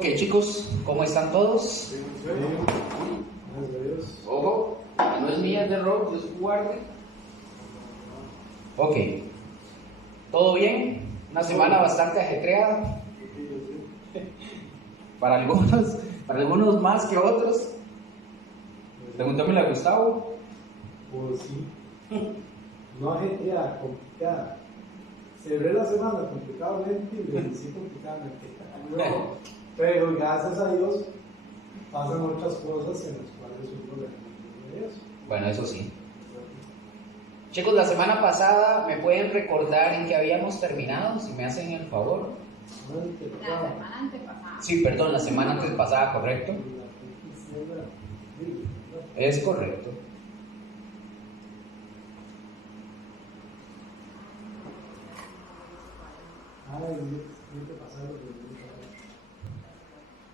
Ok, chicos, ¿cómo están todos? Ojo, no es mía, es de Rob, Dios guarde. Ok, ¿todo bien? Una semana bastante ajetreada. Para algunos más que otros. Pregúntamele a Gustavo. Pues sí. No ajetreada, complicada. Cerré la semana complicadamente y le inicié complicadamente. No, pero gracias a Dios pasan otras cosas en las cuales uno le de Dios. Bueno, eso sí. Chicos, la semana pasada, ¿me pueden recordar en qué habíamos terminado? Si me hacen el favor. La semana antepasada. Sí, perdón, la semana antes pasada, ¿correcto? Es correcto.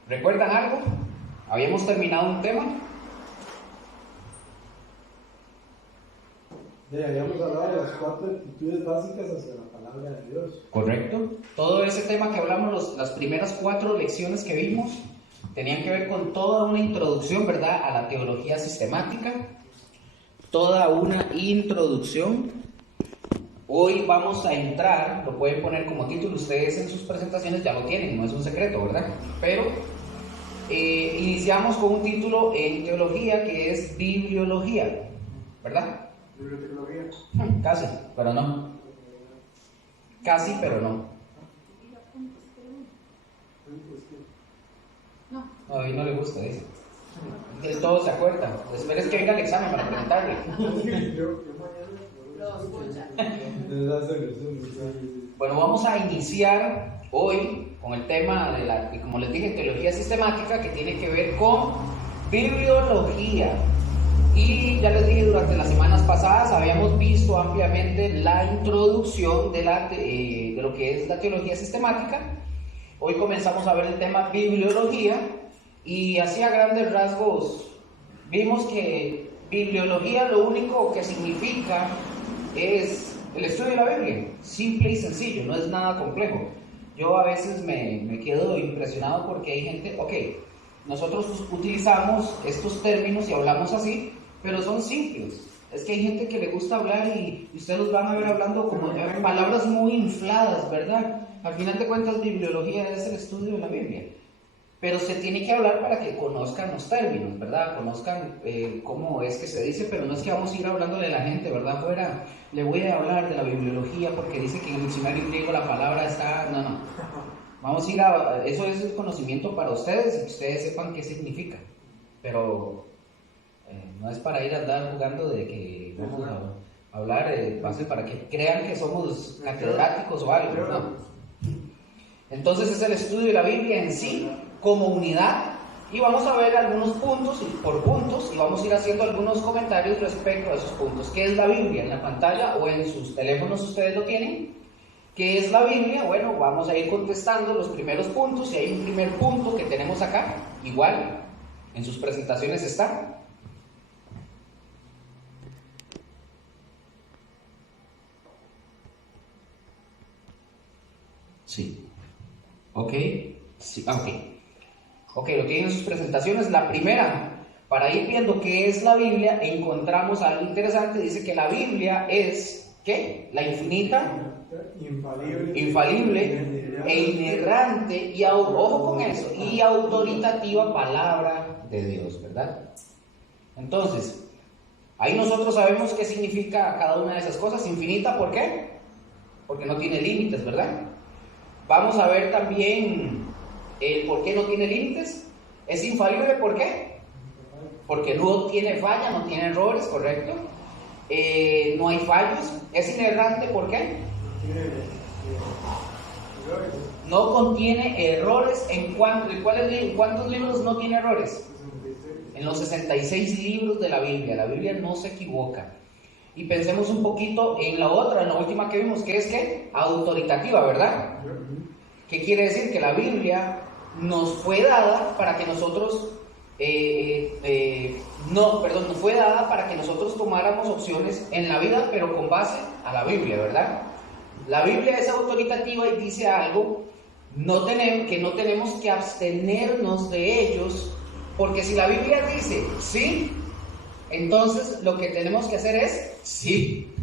¿Recuerdan algo? ¿Habíamos terminado un tema? Habíamos hablado de las 4 actitudes básicas hacia la palabra de Dios. Correcto. Todo ese tema que hablamos, las primeras 4 lecciones que vimos, tenían que ver con toda una introducción, ¿verdad?, a la teología sistemática. Toda una introducción. Hoy vamos a entrar, lo pueden poner como título, ustedes en sus presentaciones ya lo tienen, no es un secreto, ¿verdad? Pero iniciamos con un título en teología que es bibliología, ¿verdad? Bibliotecnología. Casi, pero no. Casi, pero no. No, a mí no le gusta, dice. Él todo se acuerda. Esperes que venga el examen para preguntarle. Lo escuchan. Bueno, vamos a iniciar hoy con el tema de como les dije, teología sistemática, que tiene que ver con bibliología. Y ya les dije, durante las semanas pasadas habíamos visto ampliamente la introducción de lo que es la teología sistemática. Hoy comenzamos a ver el tema bibliología y así a grandes rasgos vimos que bibliología lo único que significa es el estudio de la Biblia, simple y sencillo, no es nada complejo. Yo a veces me quedo impresionado porque hay gente, nosotros utilizamos estos términos y hablamos así, pero son simples. Es que hay gente que le gusta hablar y ustedes los van a ver hablando como palabras muy infladas, ¿verdad? Al final de cuentas, bibliología es el estudio de la Biblia. Pero se tiene que hablar para que conozcan los términos, ¿verdad? Conozcan cómo es que se dice, pero no es que vamos a ir hablándole a la gente, ¿verdad? Fuera, le voy a hablar de la bibliología porque dice que en el diccionario griego la palabra está... No. Vamos a ir eso es el conocimiento para ustedes y que ustedes sepan qué significa. Pero no es para ir a andar jugando de que vamos a hablar para que crean que somos catedráticos o algo, ¿no? Entonces es el estudio de la Biblia en sí, como unidad, y vamos a ver algunos puntos por puntos y vamos a ir haciendo algunos comentarios respecto a esos puntos. ¿Qué es la Biblia? En la pantalla o en sus teléfonos ustedes lo tienen. ¿Qué es la Biblia? Bueno, vamos a ir contestando los primeros puntos y hay un primer punto que tenemos acá, igual, en sus presentaciones está. Sí. Ok, sí, ok, lo tienen en sus presentaciones. La primera, para ir viendo qué es la Biblia, encontramos algo interesante. Dice que la Biblia es, ¿qué? La infinita, infalible e inerrante, y ojo con eso, y autoritativa palabra de Dios, ¿verdad? Entonces, ahí nosotros sabemos qué significa cada una de esas cosas. Infinita, ¿por qué? Porque no tiene límites, ¿verdad? Vamos a ver también el por qué no tiene límites. Es infalible, ¿por qué? Porque no tiene falla, no tiene errores, ¿correcto? No hay fallos. Es inerrante, ¿por qué? No contiene errores. ¿Cuántos libros no tiene errores? En los 66 libros de la Biblia. La Biblia no se equivoca. Y pensemos un poquito en la otra, en la última que vimos, que es ¿qué? Autoritativa, ¿verdad? ¿Qué quiere decir? Que la Biblia nos fue dada para que nosotros, nos fue dada para que nosotros tomáramos opciones en la vida, pero con base a la Biblia, ¿verdad? La Biblia es autoritativa y dice algo que no tenemos que abstenernos de ellos, porque si la Biblia dice sí, entonces lo que tenemos que hacer es sí.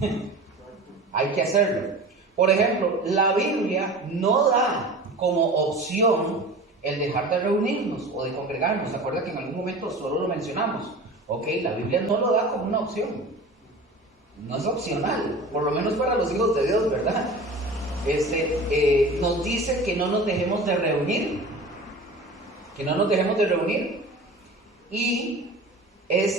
Hay que hacerlo. Por ejemplo, la Biblia no da como opción el dejar de reunirnos o de congregarnos. ¿Se acuerda que en algún momento solo lo mencionamos? Ok, la Biblia no lo da como una opción. No es opcional, por lo menos para los hijos de Dios, ¿verdad? Nos dice que no nos dejemos de reunir. Que no nos dejemos de reunir. Y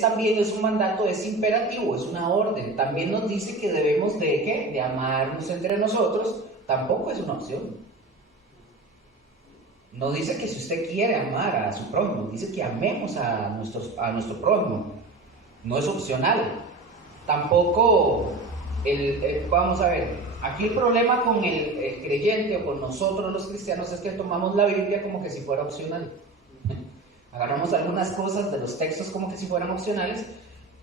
también es un mandato, es imperativo, es una orden. También nos dice que debemos de amarnos entre nosotros. Tampoco es una opción. No dice que si usted quiere amar a su prójimo, dice que amemos a nuestro prójimo. No es opcional. Tampoco, vamos a ver, aquí el problema con el creyente o con nosotros los cristianos es que tomamos la Biblia como que si fuera opcional. Agarramos algunas cosas de los textos como que si fueran opcionales.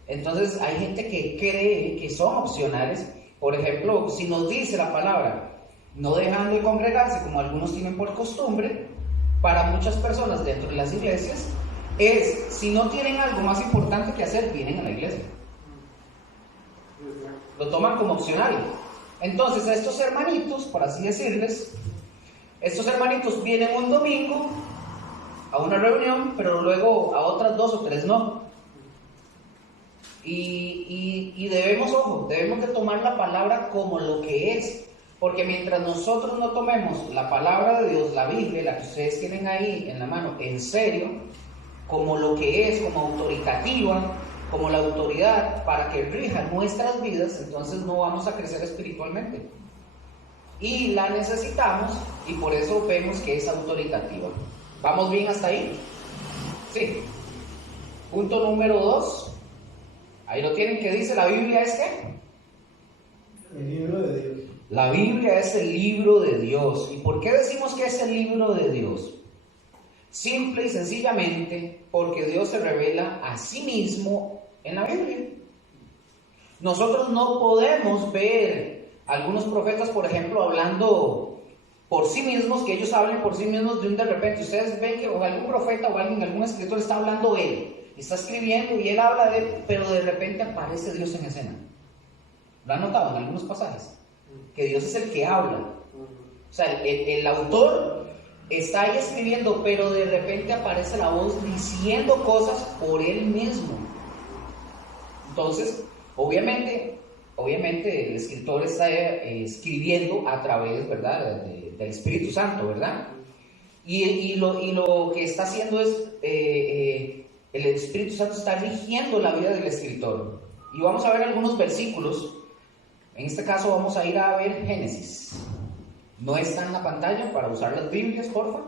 Entonces hay gente que cree que son opcionales. Por ejemplo, si nos dice la palabra no dejando de congregarse, como algunos tienen por costumbre, para muchas personas dentro de las iglesias es, si no tienen algo más importante que hacer, vienen a la iglesia. Lo toman como opcional. Entonces a estos hermanitos, por así decirles, estos hermanitos vienen un domingo a una reunión, pero luego a otras 2 o 3 no. Y debemos de tomar la palabra como lo que es, porque mientras nosotros no tomemos la palabra de Dios, la Biblia, la que ustedes tienen ahí en la mano, en serio, como lo que es, como autoritativa, como la autoridad para que rija nuestras vidas, entonces no vamos a crecer espiritualmente. Y la necesitamos, y por eso vemos que es autoritativa. ¿Vamos bien hasta ahí? Sí. Punto número 2. Ahí lo tienen, que dice, ¿la Biblia es qué? El libro de Dios. La Biblia es el libro de Dios. ¿Y por qué decimos que es el libro de Dios? Simple y sencillamente porque Dios se revela a sí mismo en la Biblia. Nosotros no podemos ver algunos profetas, por ejemplo, hablando por sí mismos, que ellos hablen por sí mismos de repente. Ustedes ven que o algún profeta o algún escritor está hablando él, está escribiendo y él habla de él, pero de repente aparece Dios en escena. ¿Lo han notado en algunos pasajes? Que Dios es el que habla. O sea, el autor está ahí escribiendo, pero de repente aparece la voz diciendo cosas por él mismo. Entonces, obviamente el escritor está escribiendo a través, ¿verdad?, del Espíritu Santo, ¿verdad? Y lo que está haciendo es, el Espíritu Santo está rigiendo la vida del escritor. Y vamos a ver algunos versículos. En este caso vamos a ir a ver Génesis. No está en la pantalla para usar las Biblias, porfa.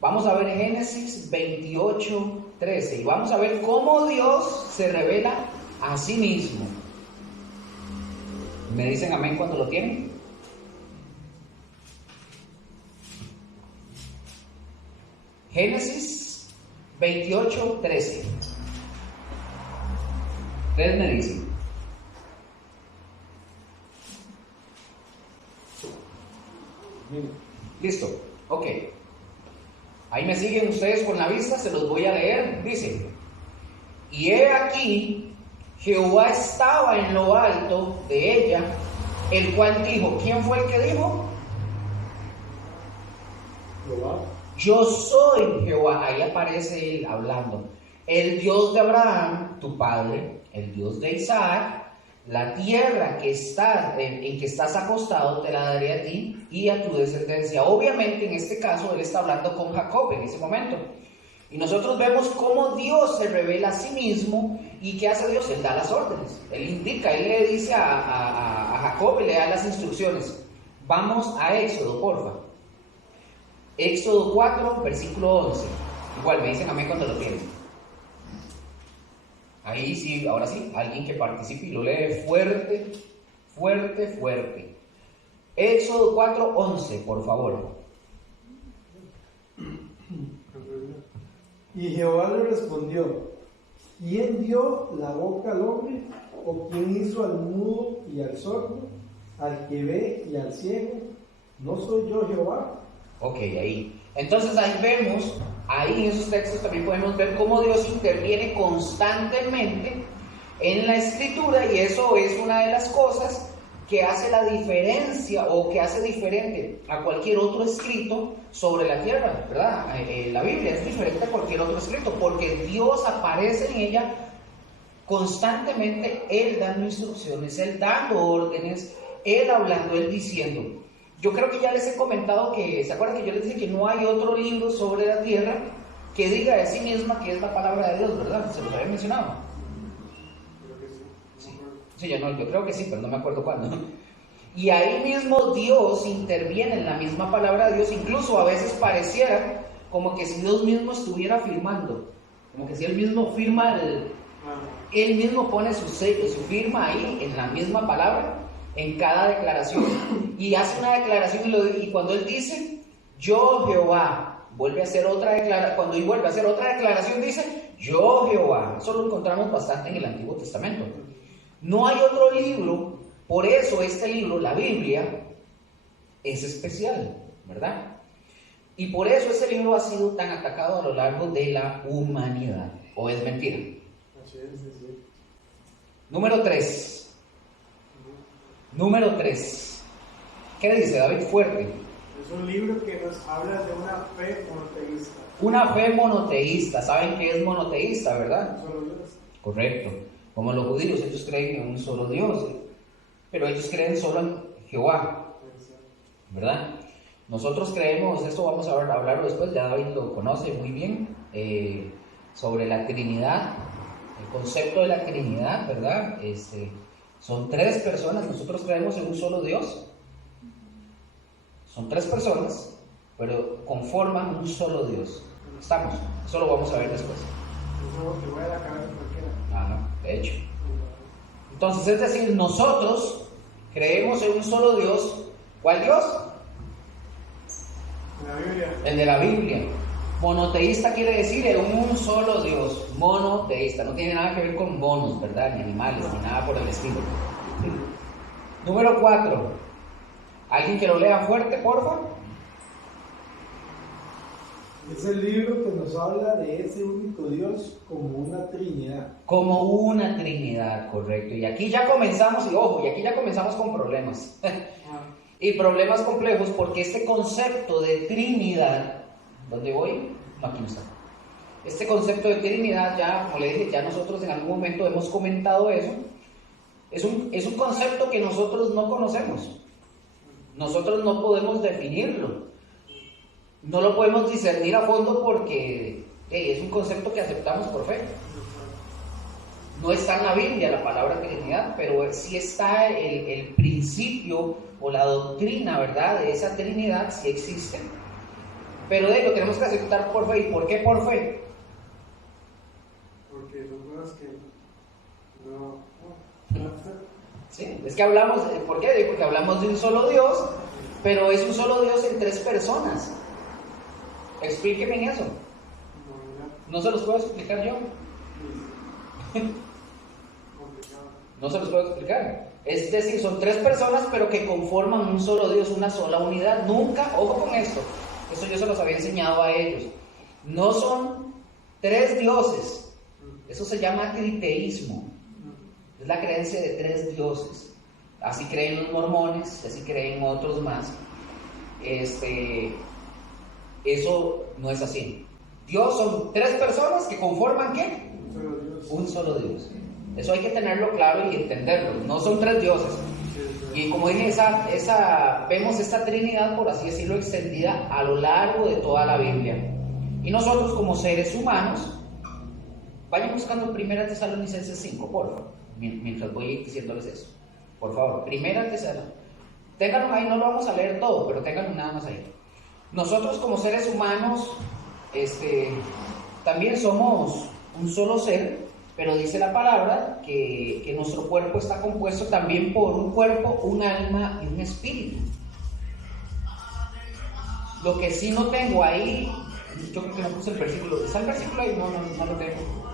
Vamos a ver Génesis 28:13 y vamos a ver cómo Dios se revela a sí mismo. ¿Me dicen amén cuando lo tienen? Génesis 28:13. Ustedes me dicen. Listo, ok. Ahí me siguen ustedes con la vista, se los voy a leer. Dice: y he aquí, Jehová estaba en lo alto de ella, el cual dijo, ¿quién fue el que dijo? Jehová. Yo soy Jehová. Ahí aparece él hablando. El Dios de Abraham, tu padre, el Dios de Isaac. La tierra en que estás acostado te la daré a ti y a tu descendencia. Obviamente en este caso él está hablando con Jacob en ese momento. Y nosotros vemos cómo Dios se revela a sí mismo. ¿Y qué hace Dios? Él da las órdenes. Él indica, él le dice a Jacob y le da las instrucciones. Vamos a Éxodo, porfa. Éxodo 4, versículo 11. Igual me dicen amén cuando lo tienen. Ahí sí, ahora sí, alguien que participe y lo lee fuerte, fuerte, fuerte. Éxodo 4:11, por favor. Y Jehová le respondió: ¿quién dio la boca al hombre? ¿O quién hizo al mudo y al sordo, al que ve y al ciego? ¿No soy yo Jehová? Ok, ahí. Entonces ahí vemos, ahí en esos textos también podemos ver cómo Dios interviene constantemente en la escritura, y eso es una de las cosas que hace la diferencia o que hace diferente a cualquier otro escrito sobre la tierra, ¿verdad? La Biblia es diferente a cualquier otro escrito porque Dios aparece en ella constantemente, Él dando instrucciones, Él dando órdenes, Él hablando, Él diciendo. Yo creo que ya les he comentado que, ¿se acuerdan que yo les dije que no hay otro libro sobre la tierra que diga de sí misma que es la palabra de Dios, ¿verdad? Se los había mencionado. Sí, yo creo que sí, pero no me acuerdo cuándo. Y ahí mismo Dios interviene en la misma palabra de Dios, incluso a veces pareciera como que si Dios mismo estuviera firmando, como que si Él mismo firma, Él mismo pone su sello, su firma ahí en la misma palabra, en cada declaración. Y hace una declaración y cuando Él dice, yo Jehová, vuelve a hacer otra declaración, cuando Él vuelve a hacer otra declaración dice, yo Jehová. Eso lo encontramos bastante en el Antiguo Testamento. No hay otro libro, por eso este libro, la Biblia, es especial, ¿verdad? Y por eso ese libro ha sido tan atacado a lo largo de la humanidad. ¿O es mentira? Sí. Número 3. Número 3. ¿Qué le dice David Fuerte? Es un libro que nos habla de una fe monoteísta. Una fe monoteísta. ¿Saben qué es monoteísta, verdad? Solo Dios. Correcto. Como los judíos, ellos creen en un solo Dios, pero ellos creen solo en Jehová, ¿verdad? Nosotros creemos, esto vamos a hablarlo después, ya David lo conoce muy bien, sobre la Trinidad, el concepto de la Trinidad, ¿verdad? Son 3 personas, nosotros creemos en un solo Dios, son 3 personas, pero conforman un solo Dios. ¿Estamos? Eso lo vamos a ver después. Eso te voy a la cabeza cualquiera. De hecho. Entonces, es decir, nosotros creemos en un solo Dios. ¿Cuál Dios? La Biblia. El de la Biblia. Monoteísta quiere decir en un solo Dios. Monoteísta. No tiene nada que ver con monos, ¿verdad? Ni animales, ni nada por el estilo. Número 4. ¿Alguien que lo lea fuerte, por favor? Es el libro que nos habla de ese único Dios como una Trinidad. Como una Trinidad, correcto. Y aquí ya comenzamos, y ojo, y aquí ya comenzamos con problemas. Y problemas complejos porque este concepto de Trinidad, ¿dónde voy? No, aquí no está. Este concepto de Trinidad, ya, como le dije, ya nosotros en algún momento hemos comentado eso. Es un concepto que nosotros no conocemos. Nosotros no podemos definirlo. No lo podemos discernir a fondo porque es un concepto que aceptamos por fe. No está en la Biblia la palabra Trinidad, pero sí está el principio o la doctrina, ¿verdad?, de esa Trinidad, sí existe. Pero lo tenemos que aceptar por fe. ¿Y por qué por fe? Porque son cosas que no. Sí, es que hablamos, ¿por qué? Porque hablamos de un solo Dios, pero es un solo Dios en 3 personas. Explíqueme en eso. ¿No se los puedo explicar yo? No se los puedo explicar. Es decir, son 3 personas, pero que conforman un solo Dios, una sola unidad. Nunca, ojo con esto, eso yo se los había enseñado a ellos. No son 3 dioses. Eso se llama triteísmo. Es la creencia de 3 dioses. Así creen los mormones, así creen otros más. Eso no es así. Dios son 3 personas que conforman ¿qué? Un solo Dios. Eso hay que tenerlo claro y entenderlo. No son 3 dioses. Y como dije, vemos esta Trinidad, por así decirlo, extendida a lo largo de toda la Biblia. Y nosotros como seres humanos, vayan buscando 1 Tesalonicenses 5, por favor, mientras voy diciéndoles eso. Por favor, 1 Tesalonicenses. Ténganlo ahí, no lo vamos a leer todo, pero ténganlo nada más ahí. Nosotros como seres humanos, también somos un solo ser, pero dice la palabra que nuestro cuerpo está compuesto también por un cuerpo, un alma y un espíritu. Lo que sí no tengo ahí, yo creo que no puse el versículo, ¿está el versículo ahí? No lo tengo.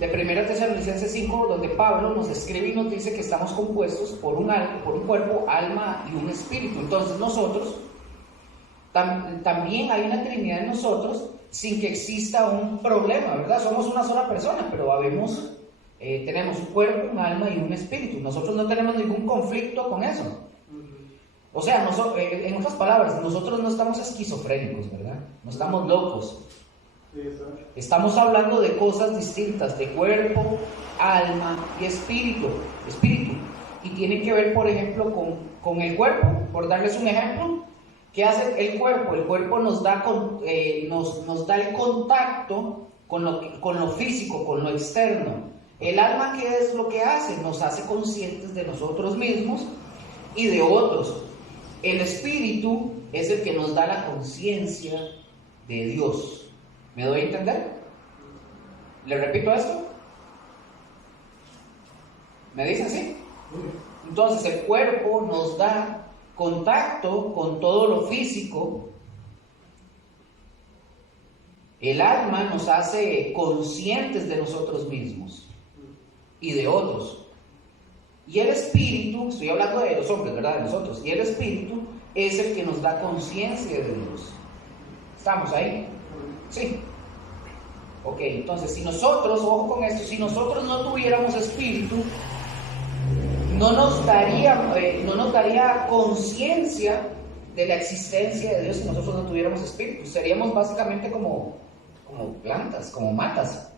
De 1 Tesalonicenses 5, donde Pablo nos escribe y nos dice que estamos compuestos por un cuerpo, alma y un espíritu. Entonces nosotros también hay una Trinidad en nosotros sin que exista un problema, ¿verdad? Somos una sola persona, pero tenemos un cuerpo, un alma y un espíritu. Nosotros no tenemos ningún conflicto con eso. O sea, en otras palabras, nosotros no estamos esquizofrénicos, ¿verdad? No estamos locos. Estamos hablando de cosas distintas, de cuerpo, alma y espíritu. Y tienen que ver, por ejemplo, con el cuerpo. Por darles un ejemplo, ¿qué hace el cuerpo? El cuerpo nos da el contacto con lo físico, con lo externo. El alma, ¿qué es lo que hace? Nos hace conscientes de nosotros mismos y de otros. El espíritu es el que nos da la conciencia de Dios. ¿Me doy a entender? ¿Le repito esto? ¿Me dicen sí? Entonces el cuerpo nos da contacto con todo lo físico. El alma nos hace conscientes de nosotros mismos y de otros. Y el espíritu, estoy hablando de los hombres, ¿verdad? De nosotros. Y el espíritu es el que nos da conciencia de Dios. ¿Estamos ahí? Sí. Ok, entonces si nosotros, ojo con esto, si nosotros no tuviéramos espíritu, no nos daría conciencia de la existencia de Dios si nosotros no tuviéramos espíritu. Seríamos básicamente como plantas, como matas.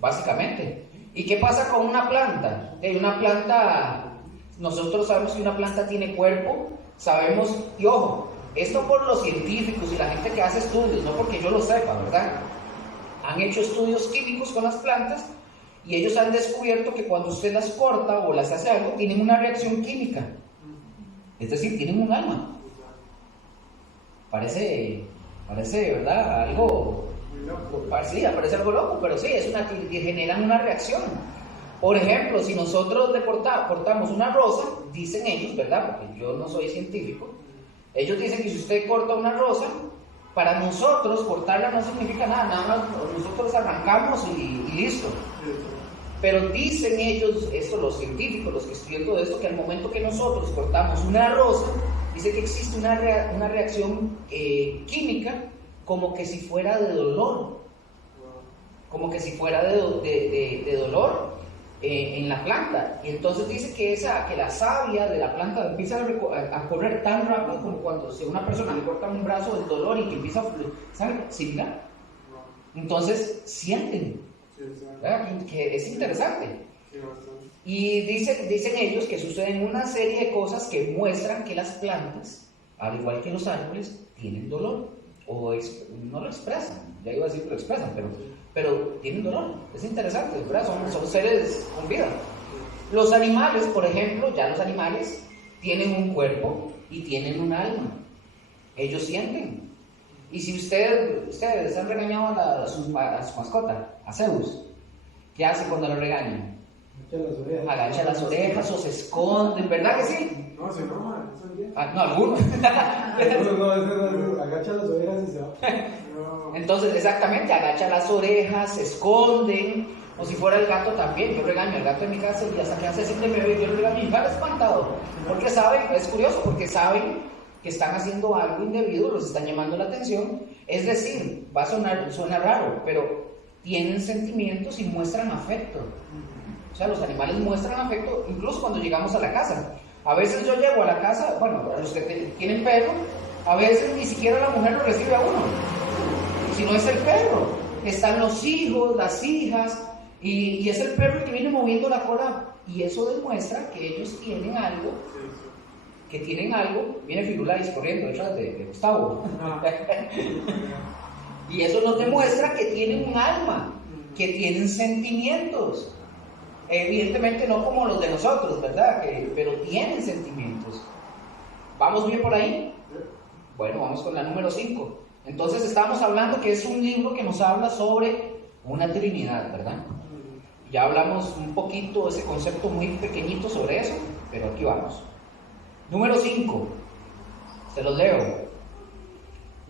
Básicamente. ¿Y qué pasa con una planta? Una planta, nosotros sabemos que una planta tiene cuerpo, sabemos, y ojo, esto por los científicos y la gente que hace estudios, no porque yo lo sepa, ¿verdad? Han hecho estudios químicos con las plantas y ellos han descubierto que cuando usted las corta o las hace algo, tienen una reacción química. Es decir, tienen un alma. Parece, ¿verdad? Algo... Sí, parece algo loco, pero sí, que generan una reacción. Por ejemplo, si nosotros le cortamos una rosa, dicen ellos, ¿verdad? Porque yo no soy científico. Ellos dicen que si usted corta una rosa, para nosotros cortarla no significa nada más nosotros arrancamos y listo. Pero dicen ellos, esto los científicos, los que estudian todo esto, que al momento que nosotros cortamos una rosa, dice que existe una reacción química como que si fuera de dolor, como que si fuera de dolor en la planta. Y entonces dice que la savia de la planta empieza a correr tan rápido como cuando si a una persona le cortan un brazo del dolor y que empieza a fluir, ¿saben? Similar. Entonces sienten, ¿verdad? Que es interesante. Y dicen ellos que suceden una serie de cosas que muestran que las plantas, al igual que los árboles, tienen dolor. O no lo expresan, ya iba a decir que lo expresan, pero tienen dolor. Es interesante, ¿verdad? Son seres con vida. Los animales, por ejemplo, ya los animales tienen un cuerpo y tienen un alma. Ellos sienten. Y si ustedes han regañado a su mascota, a Zeus, ¿qué hace cuando lo regañan? Agacha las orejas o se esconden, ¿verdad que sí? No, se enoja, eso es bien. No, algunos. No, agacha las orejas y se va. Entonces, exactamente, agacha las orejas, se esconden, o si fuera el gato también. Yo regaño al gato en mi casa y hasta que hace siempre me ve, yo le regaño y va espantado. Porque saben, es curioso, porque saben que están haciendo algo indebido, los están llamando la atención. Es decir, suena raro, pero tienen sentimientos y muestran afecto. O sea, los animales muestran afecto incluso cuando llegamos a la casa. A veces yo llego a la casa, bueno, los que tienen perro, a veces ni siquiera la mujer lo recibe a uno, si no es el perro. Están los hijos, las hijas, y es el perro el que viene moviendo la cola, y eso demuestra que ellos tienen algo, viene Firulais corriendo detrás de Gustavo. Y eso nos demuestra que tienen un alma, que tienen sentimientos. Evidentemente no como los de nosotros, ¿verdad? Pero tienen sentimientos. ¿Vamos bien por ahí? Bueno, vamos con la número 5. Entonces estamos hablando que es un libro que nos habla sobre una Trinidad, ¿verdad? Ya hablamos un poquito, ese concepto muy pequeñito sobre eso, pero aquí vamos. Número 5. Se los leo.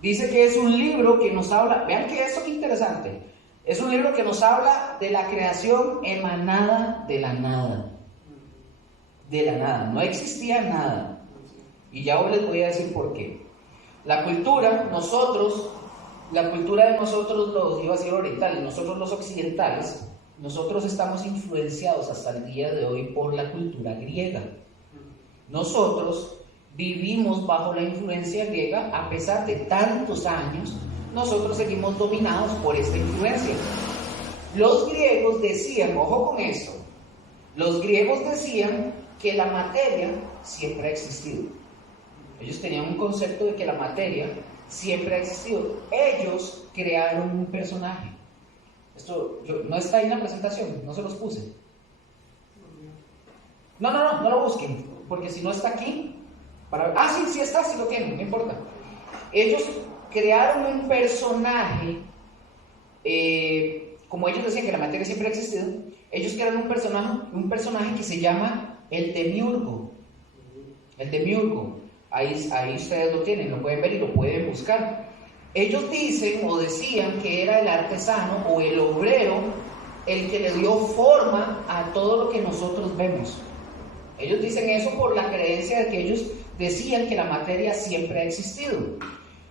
Dice que es un libro que nos habla, vean que esto es interesante. Es un libro que nos habla de la creación emanada de la nada. De la nada, no existía nada. Y ya hoy les voy a decir por qué. La cultura de nosotros los, iba a decir orientales, nosotros los occidentales, nosotros estamos influenciados hasta el día de hoy por la cultura griega. Nosotros vivimos bajo la influencia griega, a pesar de tantos años, nosotros seguimos dominados por esta influencia. Los griegos decían, ojo con esto, los griegos decían que la materia siempre ha existido. Ellos tenían un concepto de que la materia siempre ha existido. Ellos crearon un personaje. Esto no está ahí en la presentación, no se los puse. No lo busquen, porque si no está aquí, sí está, sí lo tienen, no importa. Ellos crearon un personaje, como ellos decían que la materia siempre ha existido, ellos crearon un personaje que se llama el demiurgo. El demiurgo, ahí ustedes lo tienen, lo pueden ver y lo pueden buscar. Ellos dicen o decían que era el artesano o el obrero el que le dio forma a todo lo que nosotros vemos. Ellos dicen eso por la creencia de que ellos decían que la materia siempre ha existido.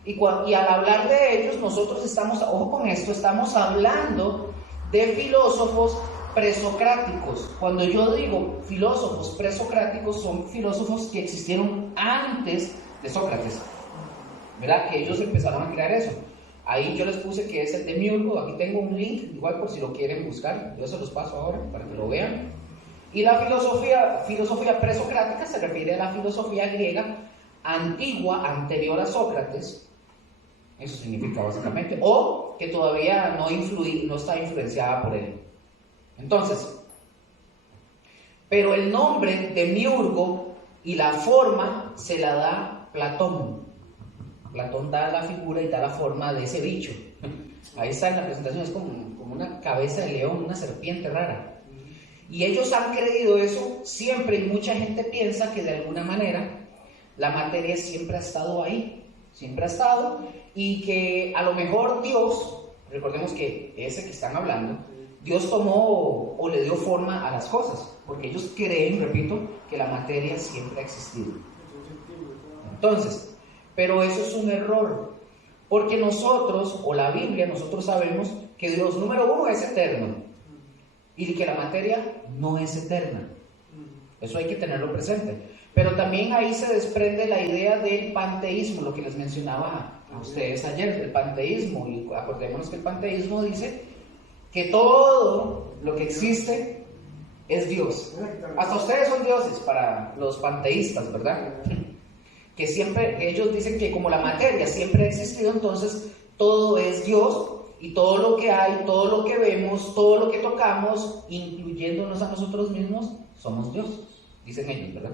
Y al hablar de ellos, nosotros estamos, ojo con esto, estamos hablando de filósofos presocráticos. Cuando yo digo filósofos presocráticos, son filósofos que existieron antes de Sócrates, ¿verdad? Que ellos empezaron a crear eso. Ahí yo les puse que es el demiurgo. Aquí tengo un link, igual por si lo quieren buscar, yo se los paso ahora para que lo vean. Y la filosofía presocrática se refiere a la filosofía griega antigua, anterior a Sócrates. Eso significa básicamente, o que todavía no está influenciada por él. Entonces, pero el nombre demiurgo y la forma se la da Platón. Platón da la figura y da la forma de ese bicho. Ahí está en la presentación, es como una cabeza de león, una serpiente rara. Y ellos han creído eso siempre, y mucha gente piensa que de alguna manera la materia siempre ha estado ahí, siempre ha estado, y que a lo mejor Dios, recordemos que ese que están hablando, Dios tomó o le dio forma a las cosas, porque ellos creen, repito, que la materia siempre ha existido. Entonces, pero eso es un error, porque nosotros, o la Biblia, nosotros sabemos que Dios, número uno, es eterno, y que la materia no es eterna. Eso hay que tenerlo presente. Pero también ahí se desprende la idea del panteísmo, lo que les mencionaba a ustedes ayer, el panteísmo. Y acordémonos que el panteísmo dice que todo lo que existe es Dios. Hasta ustedes son dioses para los panteístas, ¿verdad? Que siempre, ellos dicen que como la materia siempre ha existido, entonces todo es Dios. Y todo lo que hay, todo lo que vemos, todo lo que tocamos, incluyéndonos a nosotros mismos, somos Dios, dicen ellos, ¿verdad?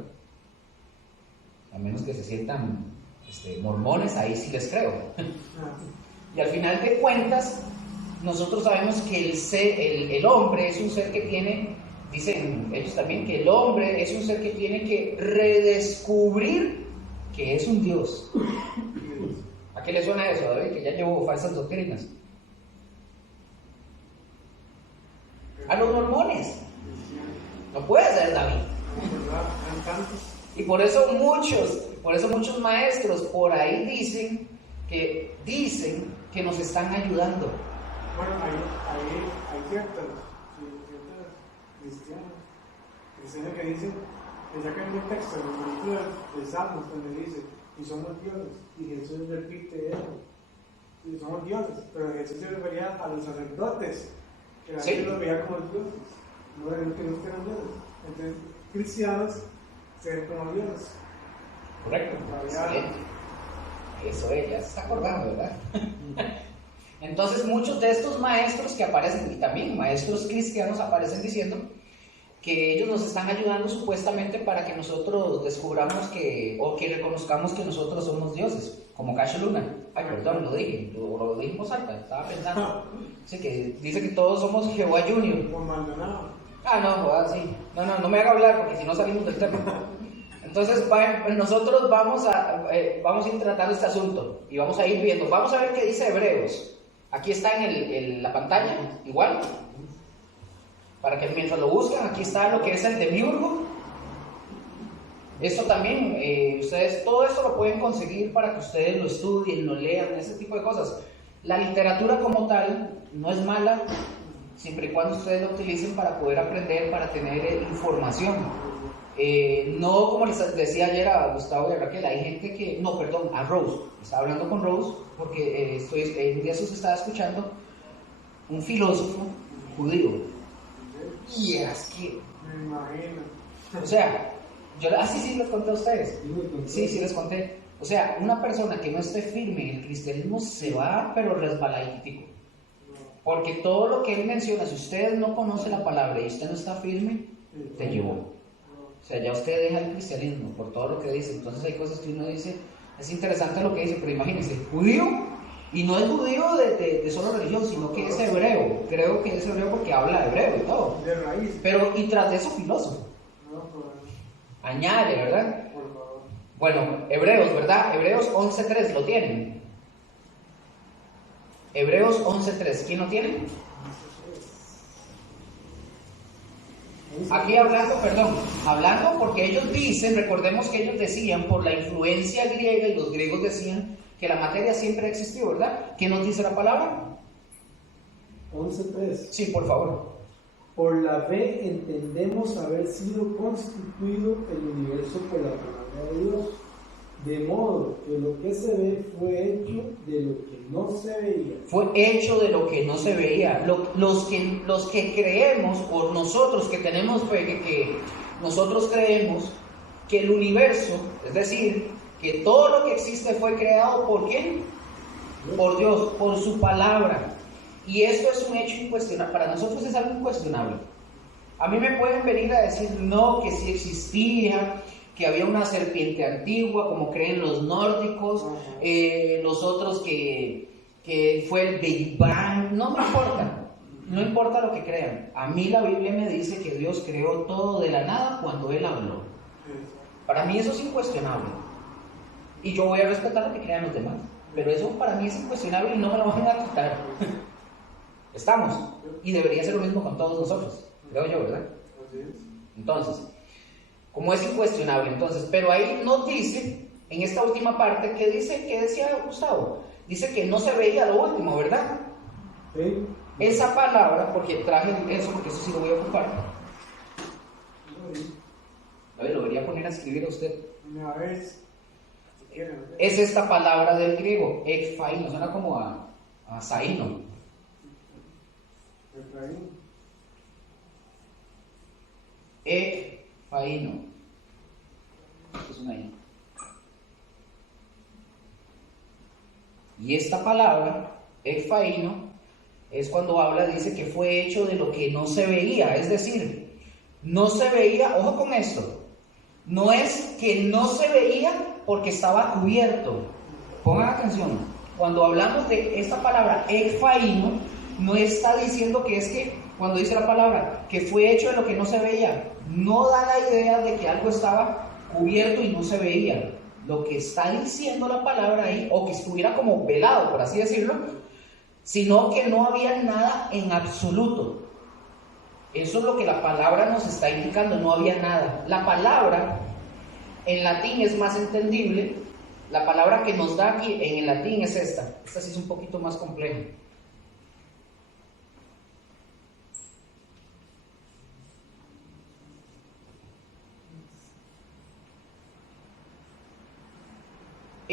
A menos que se sientan mormones, ahí sí les creo. Y al final de cuentas, nosotros sabemos que el hombre es un ser que tiene, dicen ellos también, que el hombre es un ser que tiene que redescubrir que es un Dios. ¿A qué le suena eso, David? Que ya llevo falsas doctrinas. A los mormones. No puede ser, David. Y por eso muchos maestros por ahí dicen que nos están ayudando. Bueno, hay ciertos cristianos que dicen, que sacan el texto en el libro de Salmos, donde dice, y somos dioses, y Jesús repite eso, y somos dioses, pero Jesús se refería a los sacerdotes, que la gente los veía como dioses, no eran que no eran dioses. Entonces, cristianos se ven como dioses. Correcto. Excelente. Eso es, ya se está acordando, ¿verdad? Entonces, muchos de estos maestros que aparecen, y también maestros cristianos, aparecen diciendo que ellos nos están ayudando supuestamente para que nosotros descubramos o que reconozcamos que nosotros somos dioses, como Cacho Luna. Ay, perdón, lo dije en voz alta, estaba pensando. Sí, que dice que todos somos Jehová Junior. Con Maldonado. Sí. No me haga hablar porque si no salimos del tema. Entonces, nosotros vamos a ir tratando este asunto y vamos a ir viendo. Vamos a ver qué dice Hebreos. Aquí está en la pantalla, igual. Para que mientras lo buscan, aquí está lo que es el demiurgo. Esto también, ustedes todo esto lo pueden conseguir para que ustedes lo estudien, lo lean, ese tipo de cosas. La literatura como tal no es mala, siempre y cuando ustedes lo utilicen para poder aprender, para tener información. No como les decía ayer a Gustavo y a Raquel, hay gente que, no, perdón, a Rose, estaba hablando con Rose porque un día se estaba escuchando un filósofo judío, y es que, Me imagino. o sea, sí les conté a ustedes, sí les conté, o sea, una persona que no esté firme en el cristianismo se va pero resbaladítico, porque todo lo que él menciona, si usted no conoce la palabra y usted no está firme, te llevó. O sea, ya usted deja el cristianismo por todo lo que dice. Entonces hay cosas que uno dice, es interesante lo que dice, pero imagínense, judío, y no es judío de solo religión, sino que es hebreo. Creo que es hebreo porque habla hebreo y todo. De raíz. Pero, y tras de eso, filósofo. No, pues, Añade, ¿verdad? por favor. Bueno, Hebreos, ¿verdad? Hebreos 11.3, ¿lo tienen? Hebreos 11.3, ¿quién lo tiene? Aquí hablando porque ellos dicen, recordemos que ellos decían por la influencia griega, y los griegos decían que la materia siempre existió, ¿verdad? ¿Qué nos dice la palabra? 11.3. Sí, por favor. Por la fe entendemos haber sido constituido el universo por la palabra de Dios, de modo que lo que se ve fue hecho de lo que no se veía. Fue hecho de lo que no se veía. Los que creemos, o nosotros que tenemos fe, que nosotros creemos que el universo, es decir, que todo lo que existe fue creado ¿por quién? Por Dios, por su palabra. Y esto es un hecho incuestionable. Para nosotros es algo incuestionable. A mí me pueden venir a decir no, que sí existía, que había una serpiente antigua, como creen los nórdicos, los otros que fue el Big Bang. No me importa, no importa lo que crean. A mí la Biblia me dice que Dios creó todo de la nada cuando Él habló. Para mí eso es incuestionable. Y yo voy a respetar lo que crean los demás. Pero eso para mí es incuestionable y no me lo van a quitar. Estamos. Y debería ser lo mismo con todos nosotros, creo yo, ¿verdad? Entonces, como es incuestionable, entonces, pero ahí nos dice, en esta última parte, ¿qué decía Gustavo? Dice que no se veía lo último, ¿verdad? ¿Sí? Esa palabra, porque traje eso, porque eso sí lo voy a ocupar. A ver, lo debería poner a escribir a usted. Una vez, si quieren. Es esta palabra del griego, ekfaino, suena como a zaino. Ekfaino. Es una I. Y esta palabra, ekfaino, es cuando habla, dice que fue hecho de lo que no se veía, es decir, no se veía, ojo con esto, no es que no se veía porque estaba cubierto. Pongan atención, cuando hablamos de esta palabra ekfaino, no está diciendo que es que, cuando dice la palabra, que fue hecho de lo que no se veía, no da la idea de que algo estaba cubierto y no se veía. Lo que está diciendo la palabra ahí, o que estuviera como velado, por así decirlo, sino que no había nada en absoluto. Eso es lo que la palabra nos está indicando, no había nada. La palabra en latín es más entendible. La palabra que nos da aquí en el latín es esta. Esta sí es un poquito más compleja.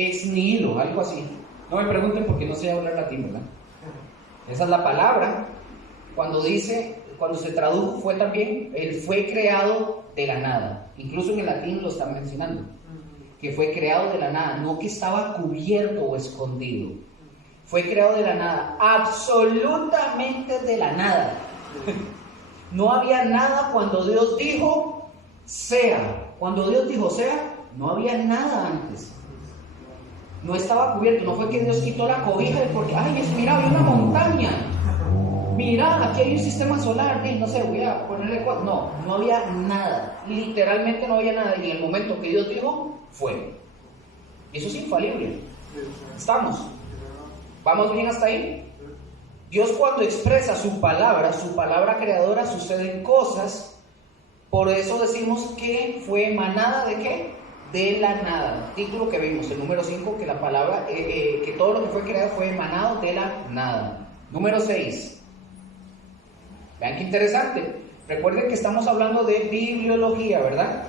Ex nihilo, algo así. No me pregunten porque no sé hablar latín, ¿verdad? Esa es la palabra. Cuando se tradujo fue también, él fue creado de la nada. Incluso en el latín lo están mencionando. Que fue creado de la nada, no que estaba cubierto o escondido. Fue creado de la nada, absolutamente de la nada. No había nada cuando Dios dijo, sea. Cuando Dios dijo, sea, no había nada antes. No estaba cubierto, no fue que Dios quitó la cobija porque, ay, mira, había una montaña. Mira, aquí hay un sistema solar, no sé, voy a ponerle cuatro. No había nada, literalmente no había nada. Y en el momento que Dios dijo, fue. Eso es infalible. ¿Estamos? ¿Vamos bien hasta ahí? Dios cuando expresa su palabra creadora, suceden cosas. Por eso decimos que fue emanada ¿de qué? de la nada. Título que vimos, el número 5, que la palabra, que todo lo que fue creado fue emanado de la nada. Número 6. Vean qué interesante. Recuerden que estamos hablando de bibliología, ¿verdad?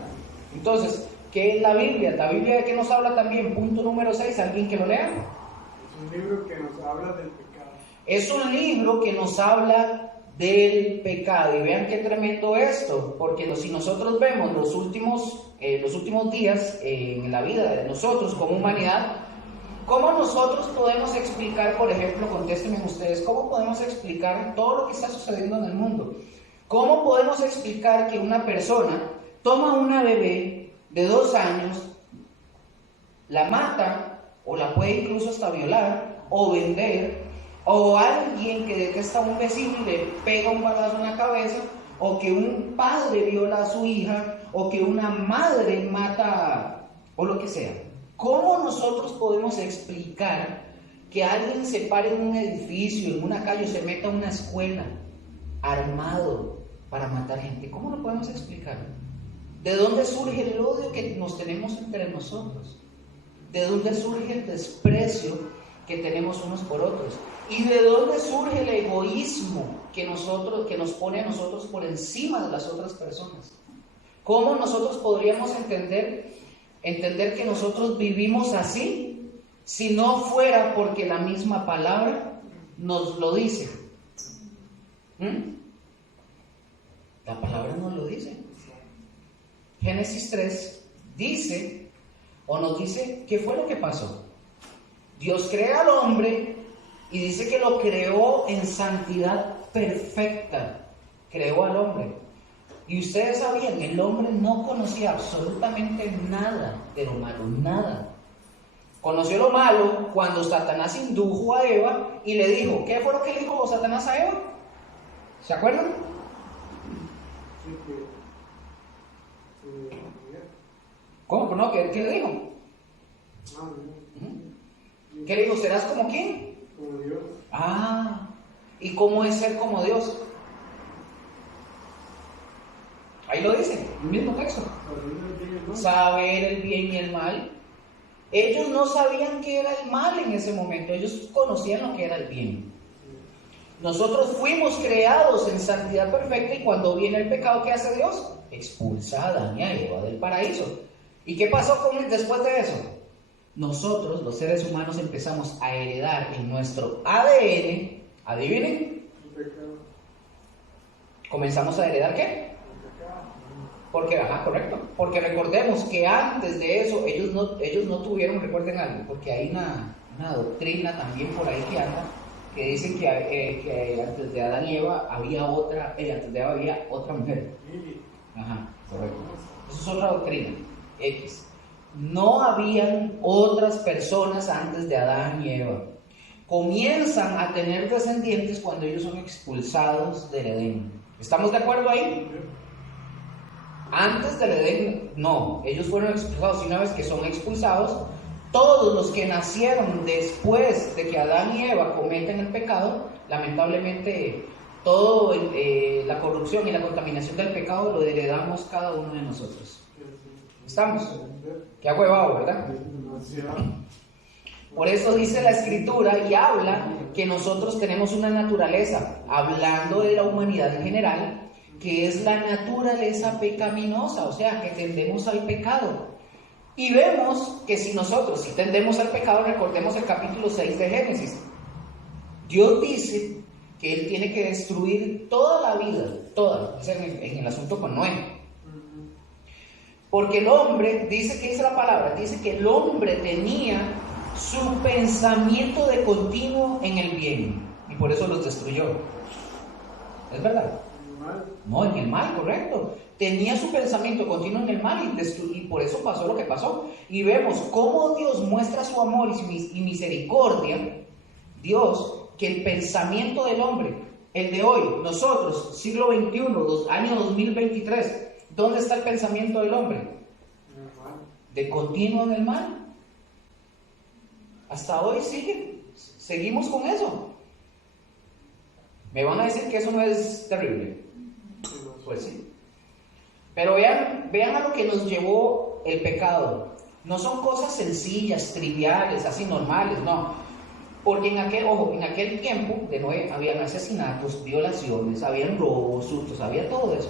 Entonces, ¿qué es la Biblia? ¿La Biblia de qué nos habla también? Punto número 6, ¿alguien que lo lea? Es un libro que nos habla del pecado. Es un libro que nos habla del pecado. Y vean qué tremendo esto, porque si nosotros vemos los últimos días en la vida de nosotros como humanidad, ¿cómo nosotros podemos explicar, por ejemplo, contéstenme ustedes, cómo podemos explicar todo lo que está sucediendo en el mundo? ¿Cómo podemos explicar que una persona toma una bebé de 2 años, la mata, o la puede incluso hasta violar, o vender, o alguien que detesta a un vecino y le pega un balazo en la cabeza, o que un padre viola a su hija, o que una madre mata, o lo que sea? ¿Cómo nosotros podemos explicar que alguien se pare en un edificio, en una calle, o se meta a una escuela armado para matar gente? ¿Cómo lo podemos explicar? ¿De dónde surge el odio que nos tenemos entre nosotros? ¿De dónde surge el desprecio que tenemos unos por otros? ¿Y de dónde surge el egoísmo que nos pone a nosotros por encima de las otras personas? ¿Cómo nosotros podríamos entender que nosotros vivimos así si no fuera porque la misma palabra nos lo dice? La palabra nos lo dice. Génesis 3 dice, o nos dice, ¿qué fue lo que pasó? Dios crea al hombre y dice que lo creó en santidad perfecta. Creó al hombre. Y ustedes sabían, el hombre no conocía absolutamente nada de lo malo, nada. Conoció lo malo cuando Satanás indujo a Eva y le dijo, ¿qué fue lo que le dijo Satanás a Eva? ¿Se acuerdan? ¿Cómo? ¿No? ¿Qué le dijo? ¿Qué le dijo? ¿Serás como quién? Como Dios. ¿Y cómo es ser como Dios? Ahí lo dice, el mismo texto. Saber el bien y el mal. Ellos no sabían qué era el mal en ese momento, ellos conocían lo que era el bien. Nosotros fuimos creados en santidad perfecta y cuando viene el pecado, ¿qué hace Dios? Expulsa a Adán y a Eva del paraíso. ¿Y qué pasó después de eso? Nosotros, los seres humanos, empezamos a heredar en nuestro ADN, adivinen, comenzamos a heredar ¿qué? Porque, correcto, porque recordemos que antes de eso ellos no tuvieron, recuerden algo, porque hay una doctrina también por ahí que anda, que dicen que antes de Adán y Eva había otra mujer. Correcto. Eso es otra doctrina, X. No habían otras personas antes de Adán y Eva. Comienzan a tener descendientes cuando ellos son expulsados del Edén. ¿Estamos de acuerdo ahí? Antes del Edén, no. Ellos fueron expulsados y una vez que son expulsados, todos los que nacieron después de que Adán y Eva cometen el pecado, lamentablemente, toda la corrupción y la contaminación del pecado lo heredamos cada uno de nosotros. ¿Estamos? Qué ahuevado, ¿verdad? Por eso dice la Escritura y habla que nosotros tenemos una naturaleza, hablando de la humanidad en general, que es la naturaleza pecaminosa, o sea, que tendemos al pecado. Y vemos que si tendemos al pecado, recordemos el capítulo 6 de Génesis. Dios dice que Él tiene que destruir toda la vida, toda, en el asunto con Noé. Porque el hombre, dice que dice la palabra, dice que el hombre tenía su pensamiento de continuo en el bien, y por eso los destruyó. ¿Es verdad? No, en el mal, correcto. Tenía su pensamiento continuo en el mal y por eso pasó lo que pasó. Y vemos cómo Dios muestra su amor y misericordia. Dios, que el pensamiento del hombre, el de hoy, nosotros, siglo XXI, año 2023, ¿dónde está el pensamiento del hombre? De continuo en el mal. Hasta hoy seguimos con eso. Me van a decir que eso no es terrible. Pues sí. Pero vean a lo que nos llevó el pecado. No son cosas sencillas, triviales, así normales, no. Porque en aquel tiempo de Noé habían asesinatos, violaciones, habían robos, hurtos, había todo eso.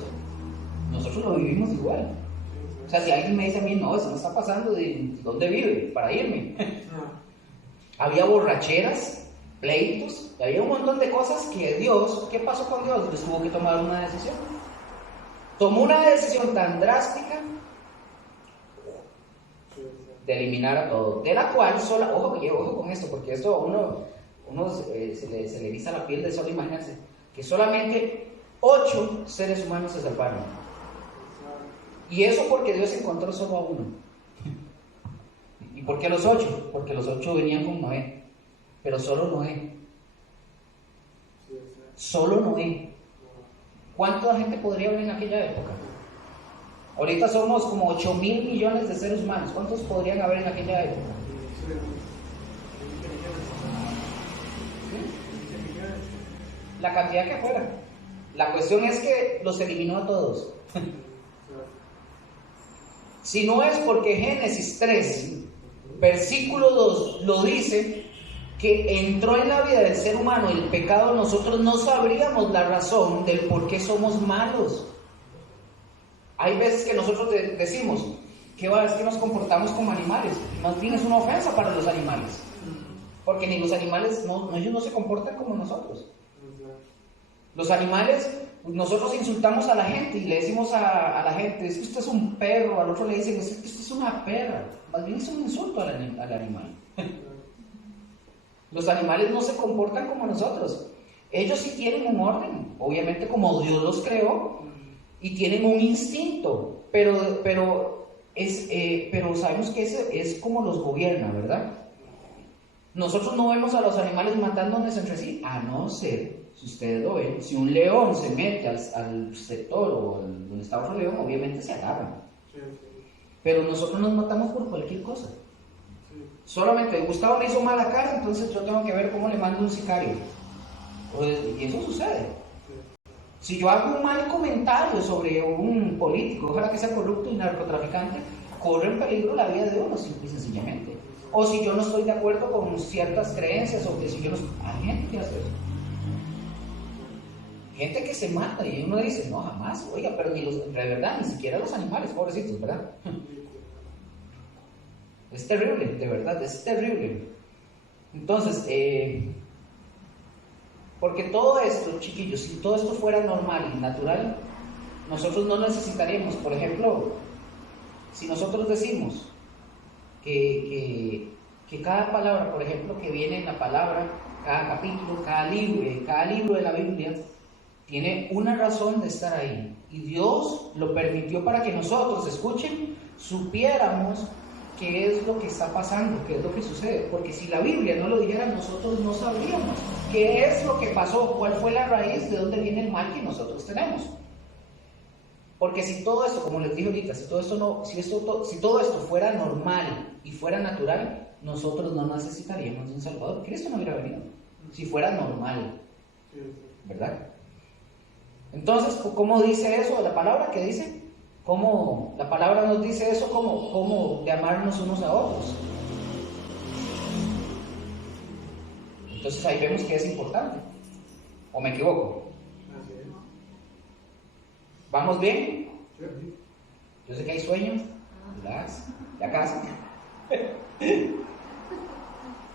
Nosotros lo vivimos igual. O sea, si alguien me dice a mí, no, eso no está pasando, ¿de dónde vive? Para irme. Había borracheras, pleitos, había un montón de cosas que Dios, ¿qué pasó con Dios? Pues tuvo que tomar una decisión. Tomó una decisión tan drástica de eliminar a todo, de la cual ojo con esto, porque esto a uno se le eriza la piel de solo imaginarse, que solamente 8 seres humanos se salvaron. Y eso porque Dios encontró solo a uno. ¿Y por qué los 8? Porque los 8 venían con Noé, pero solo Noé. Solo Noé. ¿Cuánta gente podría haber en aquella época? Ahorita somos como 8.000 millones de seres humanos. ¿Cuántos podrían haber en aquella época? La cantidad que fuera. La cuestión es que los eliminó a todos. Si no es porque Génesis 3, versículo 2, lo dice, que entró en la vida del ser humano el pecado, nosotros no sabríamos la razón del por qué somos malos. Hay veces que nosotros decimos, ¿qué va? Es que nos comportamos como animales. Más bien es una ofensa para los animales. Porque ni los animales, ellos no se comportan como nosotros. Los animales, nosotros insultamos a la gente y le decimos a la gente, es que usted es un perro, al otro le dicen, es que usted es una perra. Más bien es un insulto al animal. Los animales no se comportan como nosotros. Ellos sí tienen un orden, obviamente como Dios los creó, y tienen un instinto, pero sabemos que ese es como los gobierna, ¿verdad? Nosotros no vemos a los animales matándonos entre sí, a no ser, si ustedes lo ven, si un león se mete al sector o donde está otro león, obviamente se agarran. Pero nosotros nos matamos por cualquier cosa. Solamente Gustavo me hizo mala cara, entonces yo tengo que ver cómo le mando un sicario. Y eso sucede. Si yo hago un mal comentario sobre un político, ojalá que sea corrupto y narcotraficante, corre en peligro la vida de uno, simple y sencillamente. O si yo no estoy de acuerdo con ciertas creencias, o que si yo no... Hay gente que hace eso. Gente que se mata y uno dice, no, jamás, oiga, pero de verdad, ni siquiera los animales, pobrecitos, ¿verdad? Es terrible, de verdad, es terrible. Entonces, porque todo esto, chiquillos, si todo esto fuera normal y natural, nosotros no necesitaríamos, por ejemplo, si nosotros decimos que cada palabra, por ejemplo, que viene en la palabra, cada capítulo, cada libro de la Biblia, tiene una razón de estar ahí. Y Dios lo permitió para que nosotros, escuchen, supiéramos qué es lo que está pasando, qué es lo que sucede. Porque si la Biblia no lo dijera, nosotros no sabríamos qué es lo que pasó, cuál fue la raíz, de dónde viene el mal que nosotros tenemos. Porque si todo esto, como les dije ahorita, si todo esto fuera normal y fuera natural, nosotros no necesitaríamos de un Salvador. Cristo no hubiera venido si fuera normal, ¿verdad? Entonces, ¿cómo dice eso la palabra? ¿Qué dice? ¿Cómo la palabra nos dice eso? ¿Cómo de amarnos unos a otros? Entonces ahí vemos que es importante. ¿O me equivoco? ¿Vamos bien? Yo sé que hay sueños. Relax. Ya casi.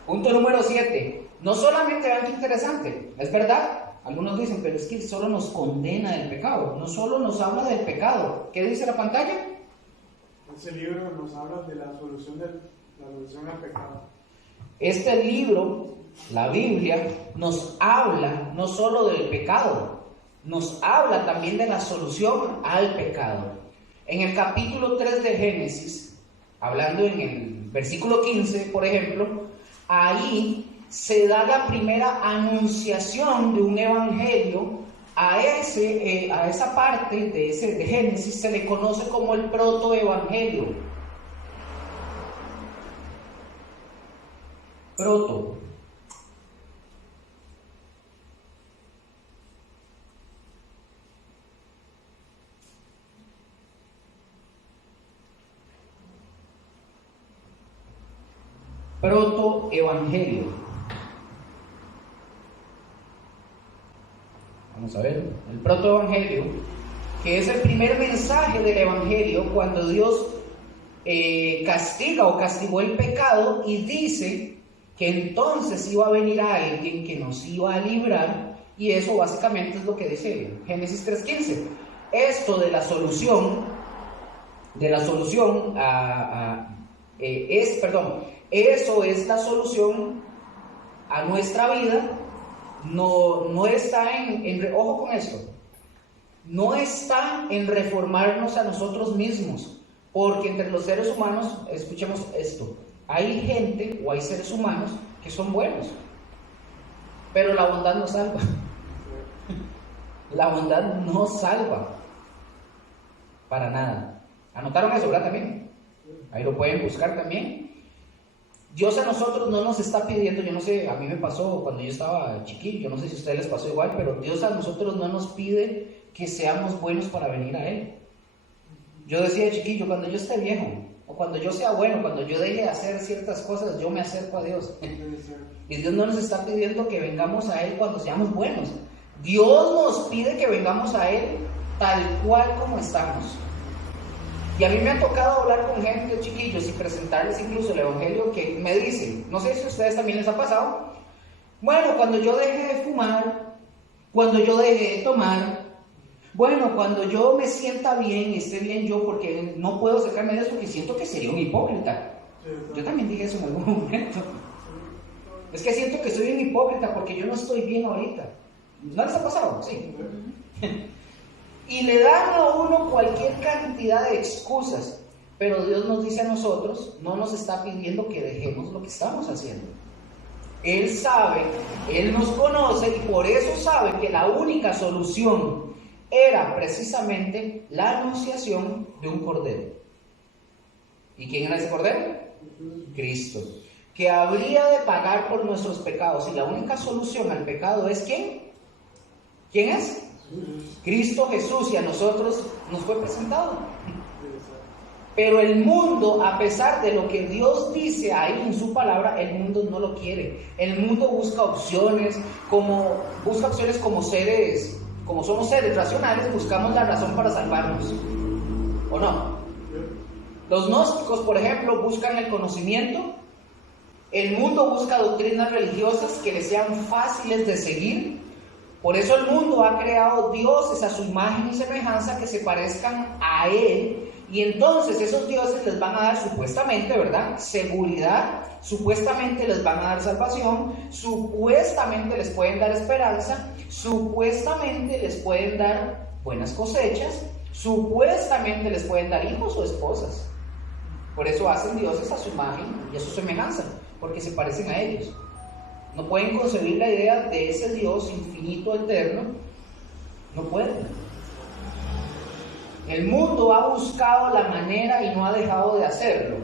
Punto número 7. No solamente, vean qué interesante, es verdad. Algunos dicen, pero es que solo nos condena del pecado, no solo nos habla del pecado. ¿Qué dice la pantalla? Ese libro nos habla de la solución al pecado. Este libro, la Biblia, nos habla no solo del pecado, nos habla también de la solución al pecado. En el capítulo 3 de Génesis, hablando en el versículo 15, por ejemplo, ahí se da la primera anunciación de un evangelio. A esa parte de Génesis se le conoce como el protoevangelio. Proto. protoevangelio. Vamos a ver, el protoevangelio, que es el primer mensaje del evangelio cuando Dios castiga o castigó el pecado y dice que entonces iba a venir a alguien que nos iba a librar, y eso básicamente es lo que dice Génesis 3:15. Esto de la solución, eso es la solución a nuestra vida. No está ojo con esto, no está en reformarnos a nosotros mismos, porque entre los seres humanos, escuchemos esto, hay gente o hay seres humanos que son buenos, pero la bondad no salva. La bondad no salva para nada. ¿Anotaron eso, verdad? También ahí lo pueden buscar también. Dios a nosotros no nos está pidiendo, yo no sé, a mí me pasó cuando yo estaba chiquillo, yo no sé si a ustedes les pasó igual, pero Dios a nosotros no nos pide que seamos buenos para venir a Él. Yo decía de chiquillo, cuando yo esté viejo, o cuando yo sea bueno, cuando yo deje de hacer ciertas cosas, yo me acerco a Dios. Y Dios no nos está pidiendo que vengamos a Él cuando seamos buenos. Dios nos pide que vengamos a Él tal cual como estamos. Y a mí me ha tocado hablar con gente, chiquillos, y presentarles incluso el evangelio, que me dicen, no sé si a ustedes también les ha pasado, bueno, cuando yo deje de fumar, cuando yo deje de tomar, bueno, cuando yo me sienta bien y esté bien yo, porque no puedo sacarme de eso, porque siento que sería un hipócrita. Yo también dije eso en algún momento. Es que siento que soy un hipócrita porque yo no estoy bien ahorita. ¿No les ha pasado? Sí. Y le dan a uno cualquier cantidad de excusas, pero Dios nos dice a nosotros, no nos está pidiendo que dejemos lo que estamos haciendo. Él sabe, Él nos conoce, y por eso sabe que la única solución era precisamente la anunciación de un cordero. ¿Y quién era ese cordero? Cristo, que habría de pagar por nuestros pecados. Y la única solución al pecado es ¿quién? ¿Quién es? Cristo Jesús, y a nosotros nos fue presentado. Pero el mundo, a pesar de lo que Dios dice ahí en su palabra, el mundo no lo quiere. El mundo busca opciones como seres, como somos seres racionales, buscamos la razón para salvarnos, ¿o no? Los gnósticos, por ejemplo, buscan el conocimiento. El mundo busca doctrinas religiosas que les sean fáciles de seguir. Por eso el mundo ha creado dioses a su imagen y semejanza que se parezcan a Él, y entonces esos dioses les van a dar supuestamente, ¿verdad?, seguridad, supuestamente les van a dar salvación, supuestamente les pueden dar esperanza, supuestamente les pueden dar buenas cosechas, supuestamente les pueden dar hijos o esposas. Por eso hacen dioses a su imagen y a su semejanza, porque se parecen a ellos. No pueden concebir la idea de ese Dios infinito, eterno. No pueden. El mundo ha buscado la manera y no ha dejado de hacerlo.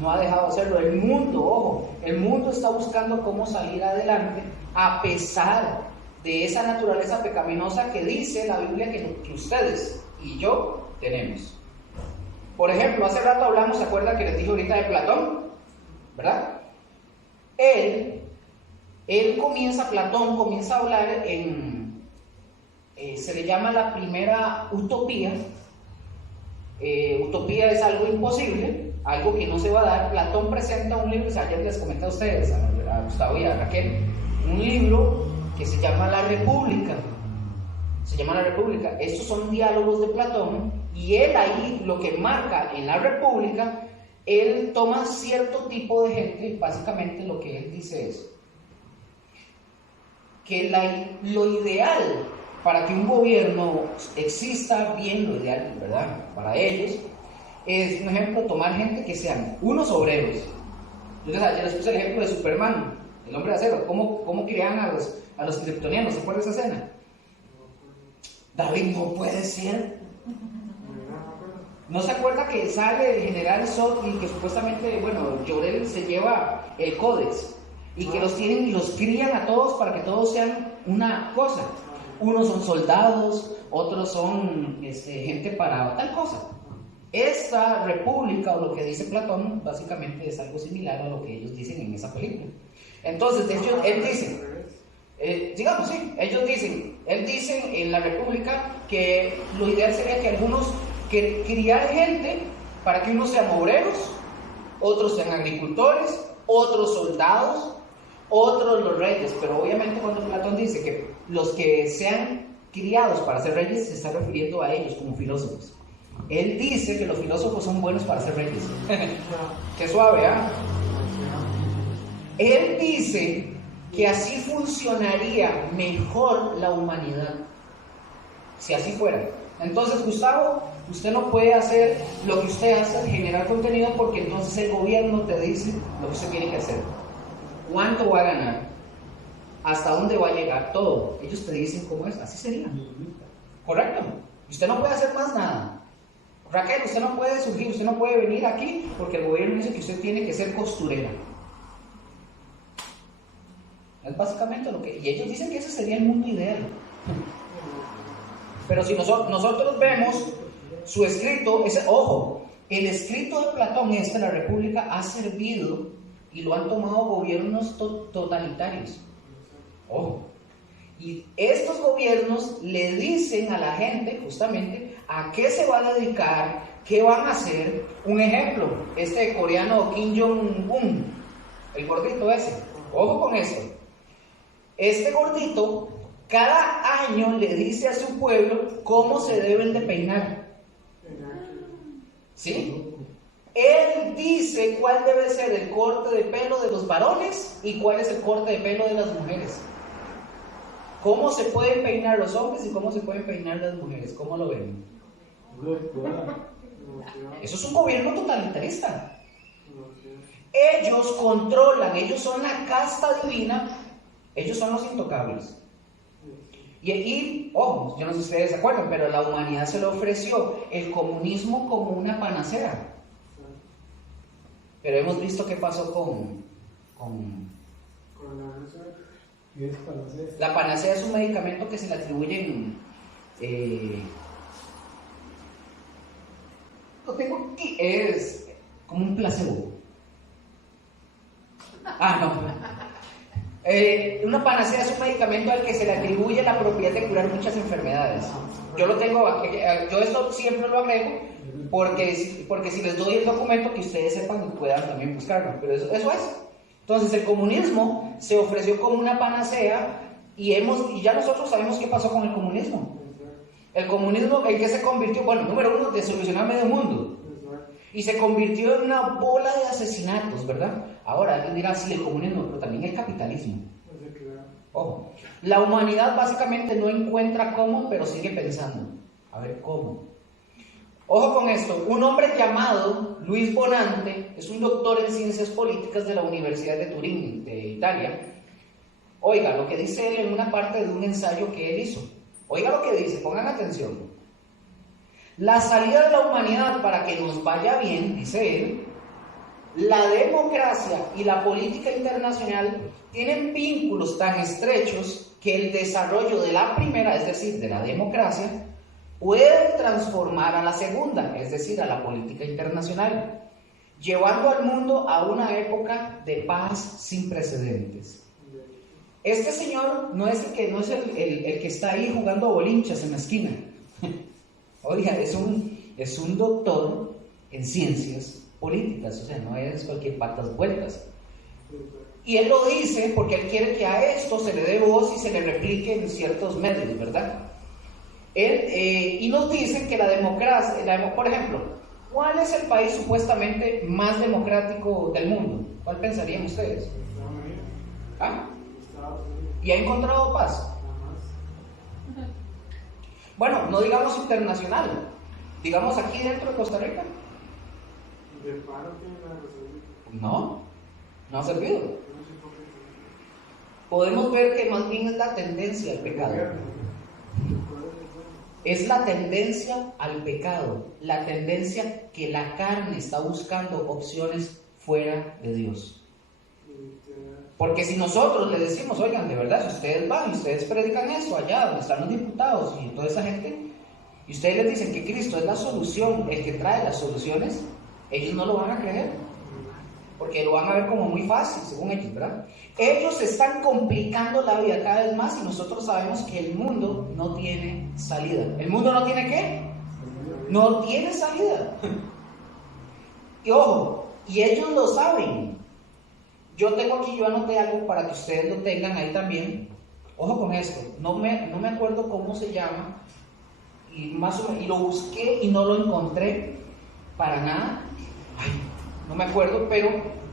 No ha dejado de hacerlo. El mundo, ojo, el mundo está buscando cómo salir adelante a pesar de esa naturaleza pecaminosa que dice la Biblia que ustedes y yo tenemos. Por ejemplo, hace rato hablamos, ¿se acuerdan que les dije ahorita de Platón? ¿Verdad? Platón comienza a hablar se le llama la primera utopía. Utopía es algo imposible, algo que no se va a dar. Platón presenta un libro, ayer les comenté a ustedes, a Gustavo y a Raquel, un libro que se llama La República. Se llama La República. Estos son diálogos de Platón, y él ahí lo que marca en La República, él toma cierto tipo de gente. Básicamente lo que él dice es que lo ideal para que un gobierno exista bien, lo ideal, ¿verdad?, para ellos, es, por ejemplo, tomar gente que sean unos obreros. Yo les puse el ejemplo de Superman, el hombre de acero, cómo crean a los kryptonianos. ¿Se acuerdan de esa escena? David, no puede ser. ¿No se acuerda que sale el general Zod y que supuestamente, Jor-El se lleva el códex y que los tienen y los crían a todos para que todos sean una cosa? Unos son soldados, otros son gente para tal cosa. Esta república, o lo que dice Platón, básicamente es algo similar a lo que ellos dicen en esa película. Entonces, de hecho, él dice, digamos, sí, él dice en la república que lo ideal sería que algunos criar gente para que unos sean obreros, otros sean agricultores, otros soldados, otros los reyes. Pero obviamente cuando Platón dice que los que sean criados para ser reyes, se está refiriendo a ellos como filósofos. Él dice que los filósofos son buenos para ser reyes. Qué suave, ¿ah? Él dice que así funcionaría mejor la humanidad, si así fuera. Entonces, Gustavo, usted no puede hacer lo que usted hace, generar contenido, porque entonces el gobierno te dice lo que usted tiene que hacer. ¿Cuánto va a ganar? ¿Hasta dónde va a llegar? Todo. Ellos te dicen cómo es, así sería. ¿Correcto? Usted no puede hacer más nada. Raquel, usted no puede surgir, usted no puede venir aquí porque el gobierno dice que usted tiene que ser costurera. Es básicamente lo que... Y ellos dicen que ese sería el mundo ideal. Pero si nosotros vemos su escrito, ojo, el escrito de Platón, la República, ha servido y lo han tomado gobiernos totalitarios. Ojo. Y estos gobiernos le dicen a la gente justamente a qué se va a dedicar, qué van a hacer. Un ejemplo, este coreano Kim Jong-un, el gordito ese. Ojo con esto. Este gordito cada año le dice a su pueblo cómo se deben de peinar. ¿Sí? Él dice cuál debe ser el corte de pelo de los varones y cuál es el corte de pelo de las mujeres. ¿Cómo se pueden peinar los hombres y cómo se pueden peinar las mujeres? ¿Cómo lo ven? Eso es un gobierno totalitarista. Ellos controlan, ellos son la casta divina, ellos son los intocables. Y ojo, yo no sé si ustedes se acuerdan, pero la humanidad se le ofreció el comunismo como una panacea. Pero hemos visto qué pasó con ¿Qué es panacea? la panacea. Es un medicamento que se le atribuyen, lo tengo aquí, es como un placebo. Una panacea es un medicamento al que se le atribuye la propiedad de curar muchas enfermedades. Yo lo tengo, yo esto siempre lo agrego porque si les doy el documento, que ustedes sepan y puedan también buscarlo. Pero eso es. Entonces el comunismo se ofreció como una panacea y ya nosotros sabemos qué pasó con el comunismo. El comunismo, ¿en qué se convirtió? Bueno, número uno, de solucionar medio mundo. Y se convirtió en una bola de asesinatos, ¿verdad? Ahora alguien dirá, sí, el comunismo, pero también el capitalismo. Ojo, la humanidad básicamente no encuentra cómo, pero sigue pensando. A ver, ¿cómo? Ojo con esto, un hombre llamado Luis Bonante, es un doctor en ciencias políticas de la Universidad de Turín, de Italia. Oiga, lo que dice él en una parte de un ensayo que él hizo. Oiga lo que dice, pongan atención. La salida de la humanidad para que nos vaya bien, dice él, la democracia y la política internacional tienen vínculos tan estrechos que el desarrollo de la primera, es decir, de la democracia, puede transformar a la segunda, es decir, a la política internacional, llevando al mundo a una época de paz sin precedentes. Este señor no es el que está ahí jugando bolinchas en la esquina. Oiga, es un doctor en ciencias políticas, o sea, no es cualquier patas vueltas. Y él lo dice porque él quiere que a esto se le dé voz y se le replique en ciertos medios, ¿verdad? Y nos dicen que la democracia, por ejemplo, ¿cuál es el país supuestamente más democrático del mundo? ¿Cuál pensarían ustedes? ¿Ah? ¿Y ha encontrado paz? Bueno, no digamos internacional, digamos aquí dentro de Costa Rica. No ha servido. Podemos ver que más bien es la tendencia al pecado. Es la tendencia al pecado, la tendencia que la carne está buscando opciones fuera de Dios. Porque si nosotros le decimos, oigan, de verdad, si ustedes van y ustedes predican eso allá donde están los diputados y toda esa gente, y ustedes les dicen que Cristo es la solución, el que trae las soluciones, ellos no lo van a creer, porque lo van a ver como muy fácil, según ellos, ¿verdad? Ellos están complicando la vida cada vez más y nosotros sabemos que el mundo no tiene salida. ¿El mundo no tiene qué? No tiene salida. Y ojo, y ellos lo saben. Yo tengo aquí, yo anoté algo para que ustedes lo tengan ahí también. Ojo con esto, no me acuerdo cómo se llama, y lo busqué y no lo encontré para nada. Ay, no me acuerdo, pero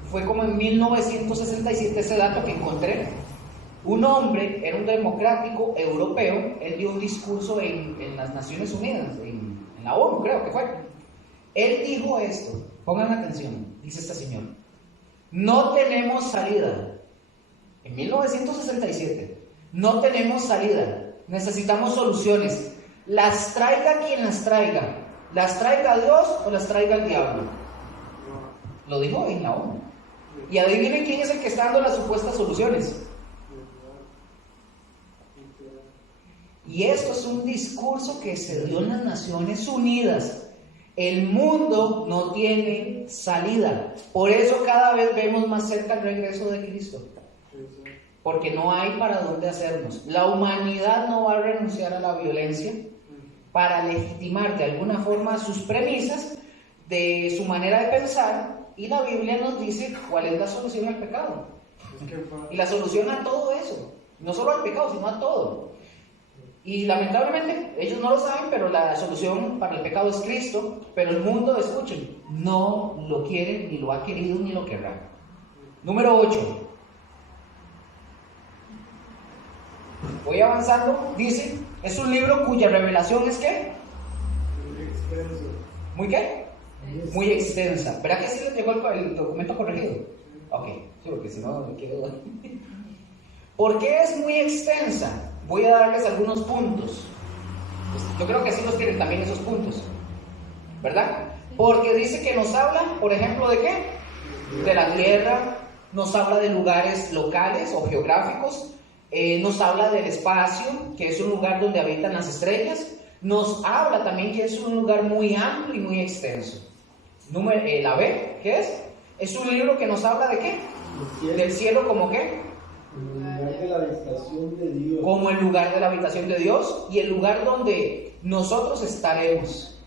fue como en 1967 ese dato que encontré. Un hombre, era un democrático europeo, él dio un discurso en las Naciones Unidas, en la ONU creo que fue. Él dijo esto, pongan atención, dice este señor: no tenemos salida. En 1967, no tenemos salida, necesitamos soluciones. Las traiga quien las traiga Dios o las traiga el diablo. Lo dijo en la ONU. Y adivinen quién es el que está dando las supuestas soluciones. Y esto es un discurso que se dio en las Naciones Unidas. El mundo no tiene salida. Por eso cada vez vemos más cerca el regreso de Cristo. Porque no hay para dónde hacernos. La humanidad no va a renunciar a la violencia para legitimar de alguna forma sus premisas, de su manera de pensar. Y la Biblia nos dice cuál es la solución al pecado. Y la solución a todo eso. No solo al pecado, sino a todo. Y lamentablemente ellos no lo saben, pero la solución para el pecado es Cristo. Pero el mundo, escuchen, no lo quiere, ni lo ha querido, ni lo querrá. Número 8. Voy avanzando. Dice, es un libro cuya revelación es ¿qué? ¿Muy qué? Muy extensa. ¿Verdad que sí les llegó el documento corregido? Ok, sí, porque si no me quedo. ¿Por qué es muy extensa? Voy a darles algunos puntos. Yo creo que sí los tienen también esos puntos, ¿verdad? Porque dice que nos habla, por ejemplo, ¿de qué? De la tierra, nos habla de lugares locales o geográficos, nos habla del espacio, que es un lugar donde habitan las estrellas, nos habla también que es un lugar muy amplio y muy extenso. La B, ¿qué es? Es un libro que nos habla de ¿qué? Del cielo como ¿qué? El lugar de la habitación de Dios. Como el lugar de la habitación de Dios y el lugar donde nosotros estaremos.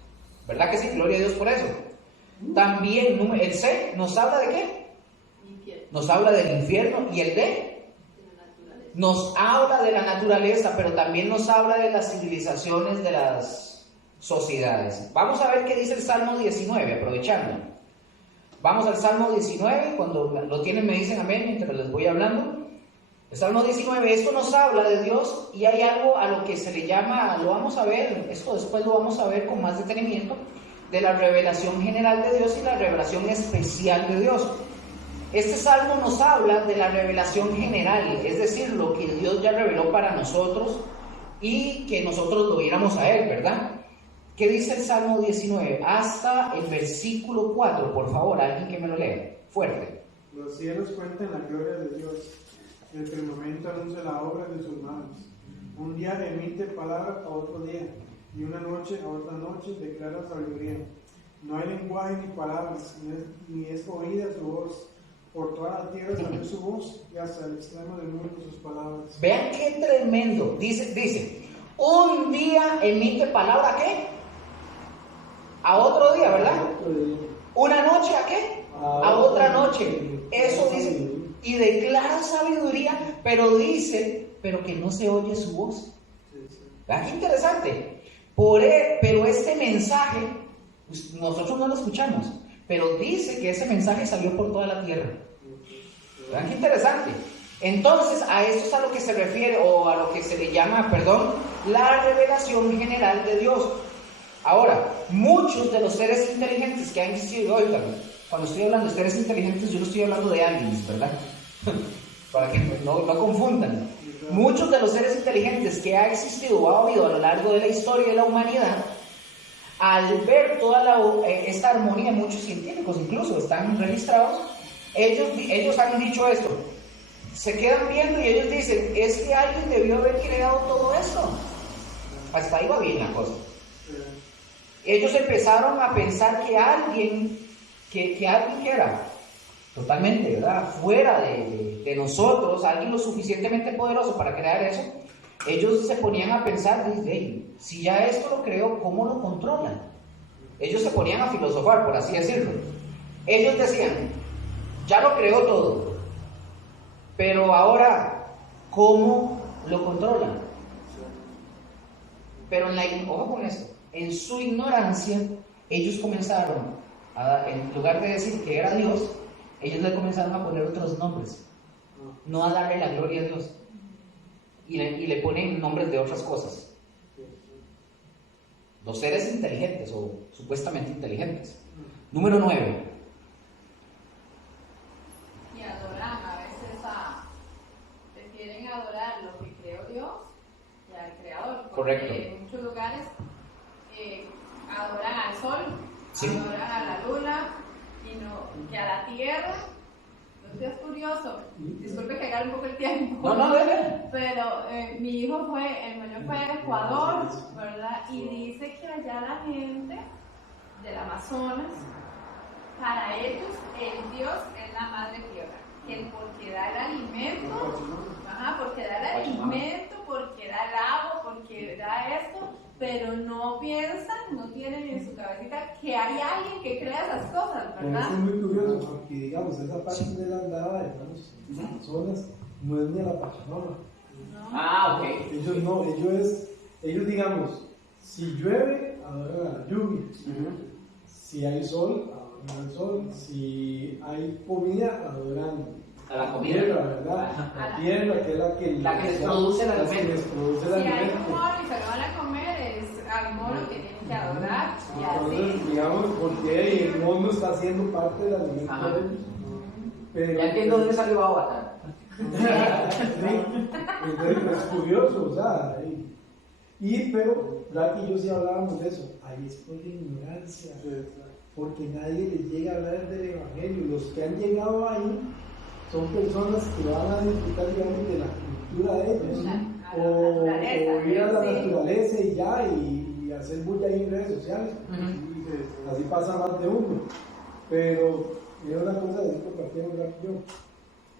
¿Verdad que sí? Gloria a Dios por eso. También el C nos habla de ¿qué? Nos habla del infierno. Y el D nos habla de la naturaleza, pero también nos habla de las civilizaciones, de las sociedades. Vamos a ver qué dice el Salmo 19, aprovechando. Vamos al Salmo 19, cuando lo tienen me dicen amén mientras les voy hablando. El Salmo 19, esto nos habla de Dios y hay algo a lo que se le llama, lo vamos a ver, esto después lo vamos a ver con más detenimiento, de la revelación general de Dios y la revelación especial de Dios. Este salmo nos habla de la revelación general, es decir, lo que Dios ya reveló para nosotros y que nosotros lo viéramos a Él, ¿verdad? ¿Qué dice el Salmo 19? Hasta el versículo 4, por favor, alguien que me lo lea, fuerte. Los cielos cuentan la gloria de Dios, el firmamento anuncia la obra de sus manos. Un día emite palabra a otro día, y una noche a otra noche declara sabiduría. No hay lenguaje ni palabras, ni es oída su voz. Por toda la tierra salió su voz, y hasta el extremo del mundo sus palabras. Vean qué tremendo. Dice, un día emite palabra ¿a qué? A otro día, ¿verdad? Una noche ¿a qué? A otra noche. Eso dice. Y declara sabiduría, pero dice, pero que no se oye su voz. ¿Vean qué interesante? Pero este mensaje, nosotros no lo escuchamos, pero dice que ese mensaje salió por toda la tierra. ¿Vean qué interesante? Entonces, a esto es a lo que se refiere, o a lo que se le llama, la revelación general de Dios. Ahora, muchos de los seres inteligentes que han existido, oigan, cuando estoy hablando de seres inteligentes, yo no estoy hablando de aliens, ¿verdad? Para que no confundan. Muchos de los seres inteligentes que ha existido o ha habido a lo largo de la historia de la humanidad, al ver toda esta armonía, muchos científicos incluso están registrados, ellos han dicho esto, se quedan viendo y ellos dicen, es que alguien debió haber creado todo esto. Hasta ahí va bien la cosa. Ellos empezaron a pensar que alguien que era totalmente, ¿verdad?, fuera de nosotros, alguien lo suficientemente poderoso para crear eso, ellos se ponían a pensar, hey, si ya esto lo creó, ¿cómo lo controlan? Ellos se ponían a filosofar, por así decirlo. Ellos decían, ya lo creó todo, pero ahora, ¿cómo lo controlan? Pero ojo con esto, en su ignorancia, ellos comenzaron, en lugar de decir que era Dios, ellos le comenzaron a poner otros nombres, no a darle la gloria a Dios, y le ponen nombres de otras cosas. Los seres inteligentes o supuestamente inteligentes. Número 9. Y adoran a veces prefieren adorar lo que creó Dios que al Creador. Correcto. En muchos lugares adoran al sol, Sí. adoran a la luna y que a la tierra. Entonces es curioso, disculpe que agarre un poco el tiempo. No, debe. Pero mi hijo el mayor fue a Ecuador, ¿verdad? Y dice que allá la gente del Amazonas, para ellos el Dios es la madre tierra, que porque da el alimento, porque da el alimento, porque da el agua, porque da esto, pero no piensan, no tienen en su cabecita que hay alguien que crea esas cosas, Pero ¿verdad? eso es muy curioso, porque digamos, esa parte de la andada, digamos, las personas, no es ni a la Pachamama. Ah, ok. Ellos digamos, si llueve, adoran a la lluvia. Si hay sol, adoran al sol. Si hay comida, adoran A la la comida. tierra, ¿verdad? La tierra, que es la que les produce el la que alimento. les produce el Si hay un alimento. mono y se lo van a comer, es al mono que tienen que adorar y Entonces, así. digamos, porque el mundo está haciendo parte del alimento Ajá. de ellos. Pero, Ya entiendo dónde salió Avatar. sí, entonces es curioso, o sea, pero Black y yo sí hablábamos de eso, ahí es por la ignorancia, porque nadie les llega a hablar del evangelio. Los que han llegado ahí son personas que van a disfrutar, digamos, de la cultura de ellos, A la o naturaleza, ir a la sí. naturaleza y ya, y hacer bulla ahí en redes sociales. Así pasa más de uno. Pero mira una cosa de esto que Black y yo.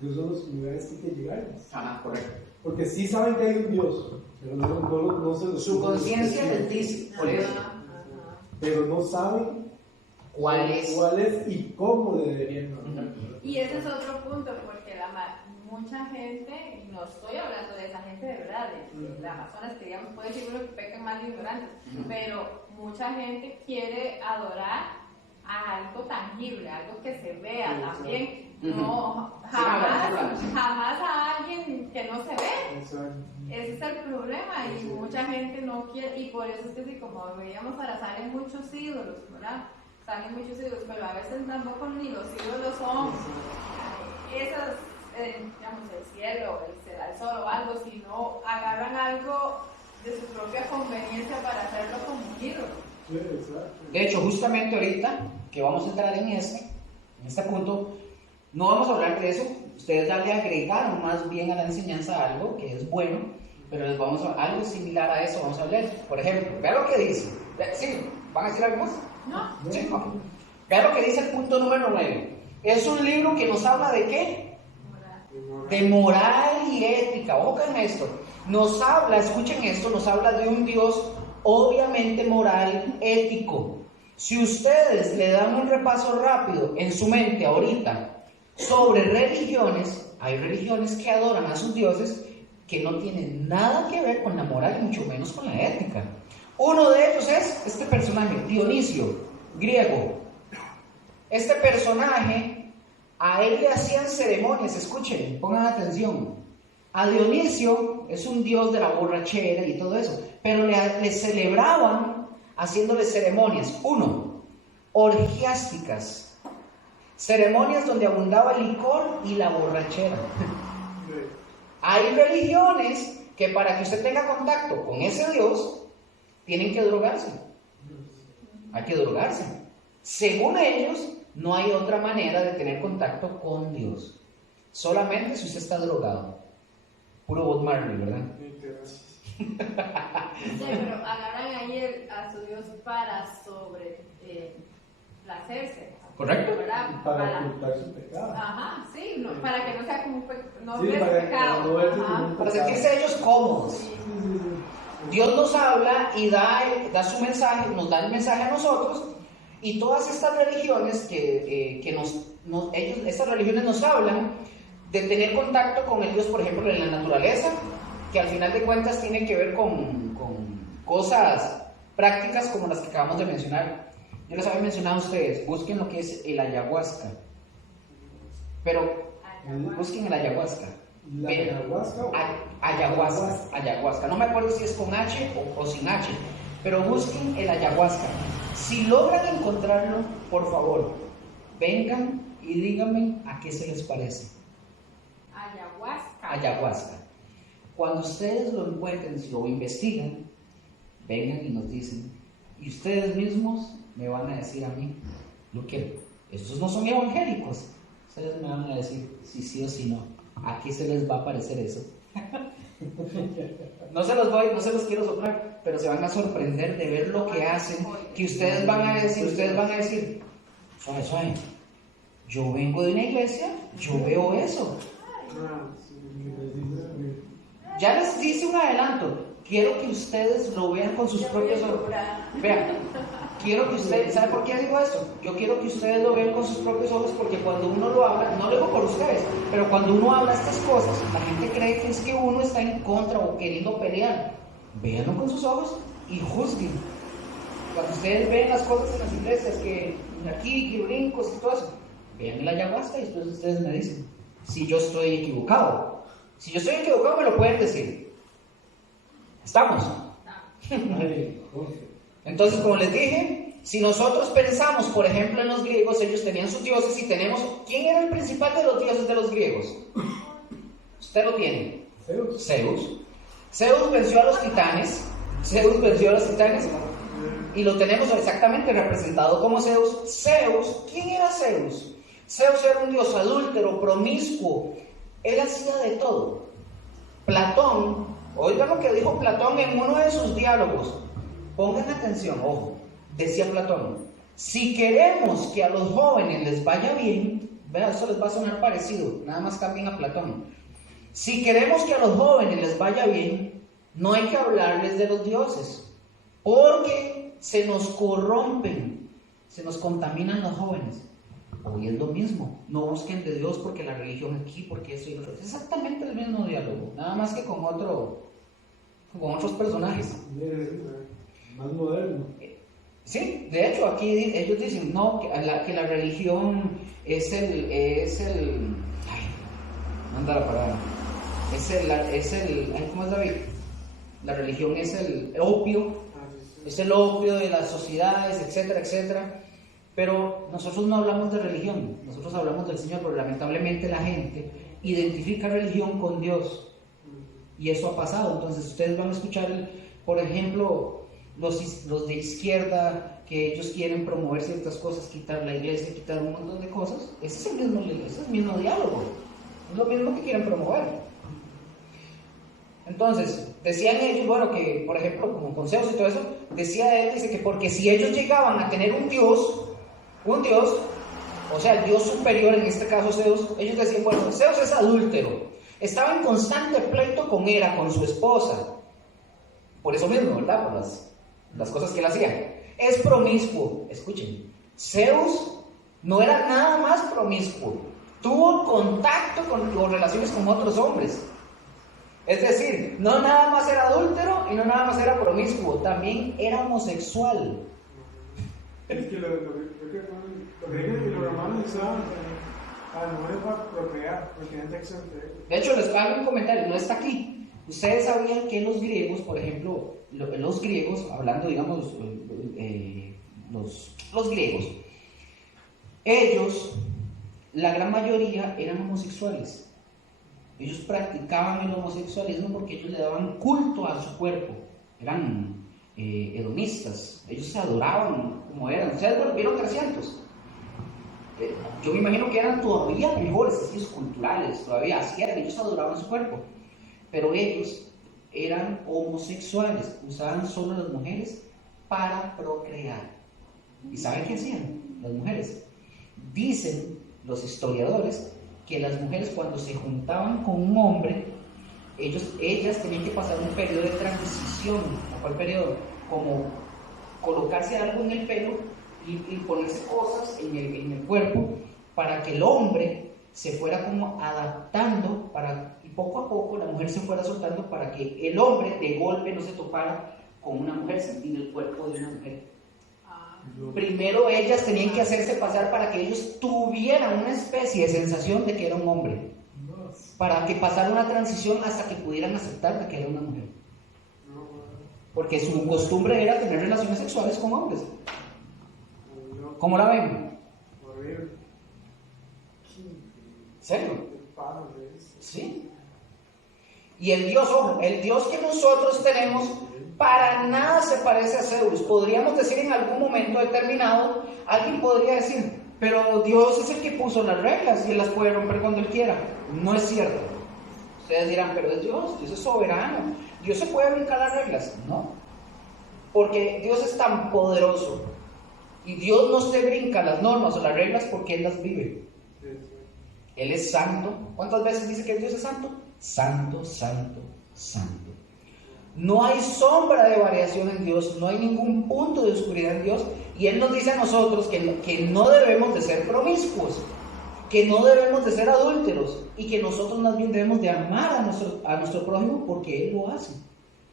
Esos son los lugares que hay que llegar. Ajá, correcto. Porque sí saben que hay un Dios, pero no se lo Su conciencia les dice, por eso. pero no saben ¿Cuál es? y cómo deberían hablar. Y ese es otro punto, porque mucha gente, y no estoy hablando de esa gente de verdad, de Amazonas, que digamos puede decir uno que pecan más de ignorantes, pero mucha gente quiere adorar a algo tangible, algo que se vea también. No, jamás a alguien que no se ve. Exacto. Ese es el problema y mucha gente no quiere, y por eso es que sí, como veíamos ahora, salen muchos ídolos, ¿verdad? Salen muchos ídolos, pero a veces tampoco ni los ídolos son esas, digamos, el cielo, el sol o algo, sino agarran algo de su propia conveniencia para hacerlo como un ídolo. Sí, exacto. De hecho, justamente ahorita que vamos a entrar en este punto, no vamos a hablar de eso. Ustedes ya le agregaron más bien a la enseñanza algo que es bueno, pero les vamos a algo similar a eso vamos a hablar. Por ejemplo, vea lo que dice. ¿Sí? ¿Van a decir algo más? No. Sí, ok. Vea lo que dice el punto número 9. Es un libro que nos habla de ¿qué? De moral y ética. Ojo con esto. Nos habla, escuchen esto, nos habla de un Dios obviamente moral, ético. Si ustedes le dan un repaso rápido en su mente ahorita sobre religiones, hay religiones que adoran a sus dioses que no tienen nada que ver con la moral y mucho menos con la ética. Uno de ellos es este personaje, Dionisio, griego. Este personaje, a él le hacían ceremonias, escuchen, pongan atención. A Dionisio es un dios de la borrachera y todo eso, pero le celebraban haciéndole ceremonias. 1. Orgiásticas. Ceremonias donde abundaba el licor y la borrachera. Hay religiones que para que usted tenga contacto con ese Dios, tienen que drogarse. Hay que drogarse. Según ellos, no hay otra manera de tener contacto con Dios. Solamente si usted está drogado. Puro Bob Marley, ¿verdad? Sí, pero agarran ahí fiel a su Dios para placerse. ¿Correcto? ¿Verdad? Para ocultar su pecado. Ajá, sí, no, para que no sea como un no Sí, es para que pecado. no verse Ajá. como un Para sentirse ellos cómodos. Sí. Dios nos habla y da su mensaje, nos da el mensaje a nosotros, y todas estas religiones estas religiones nos hablan de tener contacto con el Dios, por ejemplo, en la naturaleza, que al final de cuentas tiene que ver con cosas prácticas como las que acabamos de mencionar. Yo les había mencionado a ustedes, busquen lo que es el ayahuasca, pero busquen el ayahuasca. ¿La ayahuasca o? Ayahuasca. No me acuerdo si es con H o sin H, pero busquen el ayahuasca. Si logran encontrarlo, por favor, vengan y díganme a qué se les parece. Ayahuasca. Cuando ustedes lo encuentren, si lo investigan, vengan y nos dicen, y ustedes mismos me van a decir a mí lo que estos no son evangélicos. Ustedes me van a decir si sí o si no. ¿A qué se les va a parecer eso? No se los quiero soplar, pero se van a sorprender de ver lo que hacen, que ustedes van a decir, suave, yo vengo de una iglesia, yo veo eso. Ya les dice un adelanto, quiero que ustedes lo vean con sus propios ojos. Vean, quiero que ustedes, ¿sabe por qué digo esto? Yo quiero que ustedes lo vean con sus propios ojos, porque cuando uno lo habla, no lo digo por ustedes, pero cuando uno habla estas cosas, la gente cree que es que uno está en contra o queriendo pelear. Véanlo con sus ojos y juzguen. Cuando ustedes ven las cosas en las iglesias, que aquí, que brincos y todo eso, vean la ayahuasca y después ustedes me dicen si yo estoy equivocado. Si yo estoy equivocado, me lo pueden decir. ¿Estamos? Entonces, como les dije, si nosotros pensamos, por ejemplo, en los griegos, ellos tenían sus dioses y tenemos... ¿Quién era el principal de los dioses de los griegos? Usted lo tiene. Zeus. Zeus venció a los titanes. Y lo tenemos exactamente representado como Zeus. ¿Quién era Zeus? Zeus era un dios adúltero, promiscuo. Él hacía de todo. Platón, oigan lo que dijo Platón en uno de sus diálogos. Pongan atención, ojo. Decía Platón, si queremos que a los jóvenes les vaya bien, vean, eso les va a sonar parecido, nada más cambien a Platón. Si queremos que a los jóvenes les vaya bien, no hay que hablarles de los dioses, porque se nos corrompen, se nos contaminan los jóvenes. Hoy es lo mismo, no busquen de Dios porque la religión aquí, porque eso y lo otro. Es exactamente el mismo diálogo, nada más que con otros personajes. Más moderno. Sí, de hecho aquí ellos dicen no, que la religión es el manda la palabra, ¿cómo es, David? La religión es el opio, es el opio de las sociedades, etcétera, etcétera. Pero nosotros no hablamos de religión, nosotros hablamos del Señor, pero lamentablemente la gente identifica religión con Dios, y eso ha pasado. Entonces ustedes van a escuchar, por ejemplo, los de izquierda, que ellos quieren promover ciertas cosas, quitar la iglesia, quitar un montón de cosas. Ese es el mismo diálogo, es lo mismo que quieren promover. Entonces, decían ellos, bueno, que por ejemplo, como con Zeus y todo eso, dice que porque si ellos llegaban a tener un dios, o sea, el dios superior, en este caso Zeus, ellos decían, bueno, Zeus es adúltero, estaba en constante pleito con Hera, con su esposa, por eso mismo, ¿verdad? Por las cosas que él hacía. Es promiscuo, escuchen, Zeus no era nada más promiscuo, tuvo contacto o relaciones con otros hombres. Es decir, no nada más era adúltero y no nada más era promiscuo, también era homosexual. Es que los griegos y los romanos usaban a las mujeres para procrear, porque eran sexo entre ellos. De hecho, les hago un comentario, no está aquí. Ustedes sabían que los griegos, por ejemplo, los griegos, hablando, digamos, los griegos, ellos, la gran mayoría eran homosexuales. Ellos practicaban el homosexualismo porque ellos le daban culto a su cuerpo. Eran hedonistas. Ellos se adoraban como eran. Ustedes vieron 300. Yo me imagino que eran todavía mejores, así culturales, todavía así eran. Ellos adoraban su cuerpo. Pero ellos eran homosexuales. Usaban solo las mujeres para procrear. ¿Y saben qué hacían las mujeres? Dicen los historiadores que las mujeres cuando se juntaban con un hombre, ellas tenían que pasar un periodo de transición. ¿Cuál periodo? Como colocarse algo en el pelo y ponerse cosas en el cuerpo para que el hombre se fuera como adaptando y poco a poco la mujer se fuera soltando para que el hombre de golpe no se topara con una mujer, sentir el cuerpo de una mujer. Primero ellas tenían que hacerse pasar para que ellos tuvieran una especie de sensación de que era un hombre, para que pasara una transición hasta que pudieran aceptar de que era una mujer, porque su costumbre era tener relaciones sexuales con hombres. ¿Cómo la ven? Horrible. ¿Serio? Padres. Sí. Y el Dios, ojo, el Dios que nosotros tenemos para nada se parece a Zeus. Podríamos decir en algún momento determinado, alguien podría decir, pero Dios es el que puso las reglas y Él las puede romper cuando Él quiera. No es cierto. Ustedes dirán, pero es Dios es soberano, Dios se puede brincar las reglas. No, porque Dios es tan poderoso y Dios no se brinca las normas o las reglas porque Él las vive. Él es santo. ¿Cuántas veces dice que Dios es santo? Santo, santo, santo. No hay sombra de variación en Dios, no hay ningún punto de oscuridad en Dios. Y Él nos dice a nosotros que no debemos de ser promiscuos, que no debemos de ser adúlteros y que nosotros más bien debemos de amar a nuestro prójimo porque Él lo hace.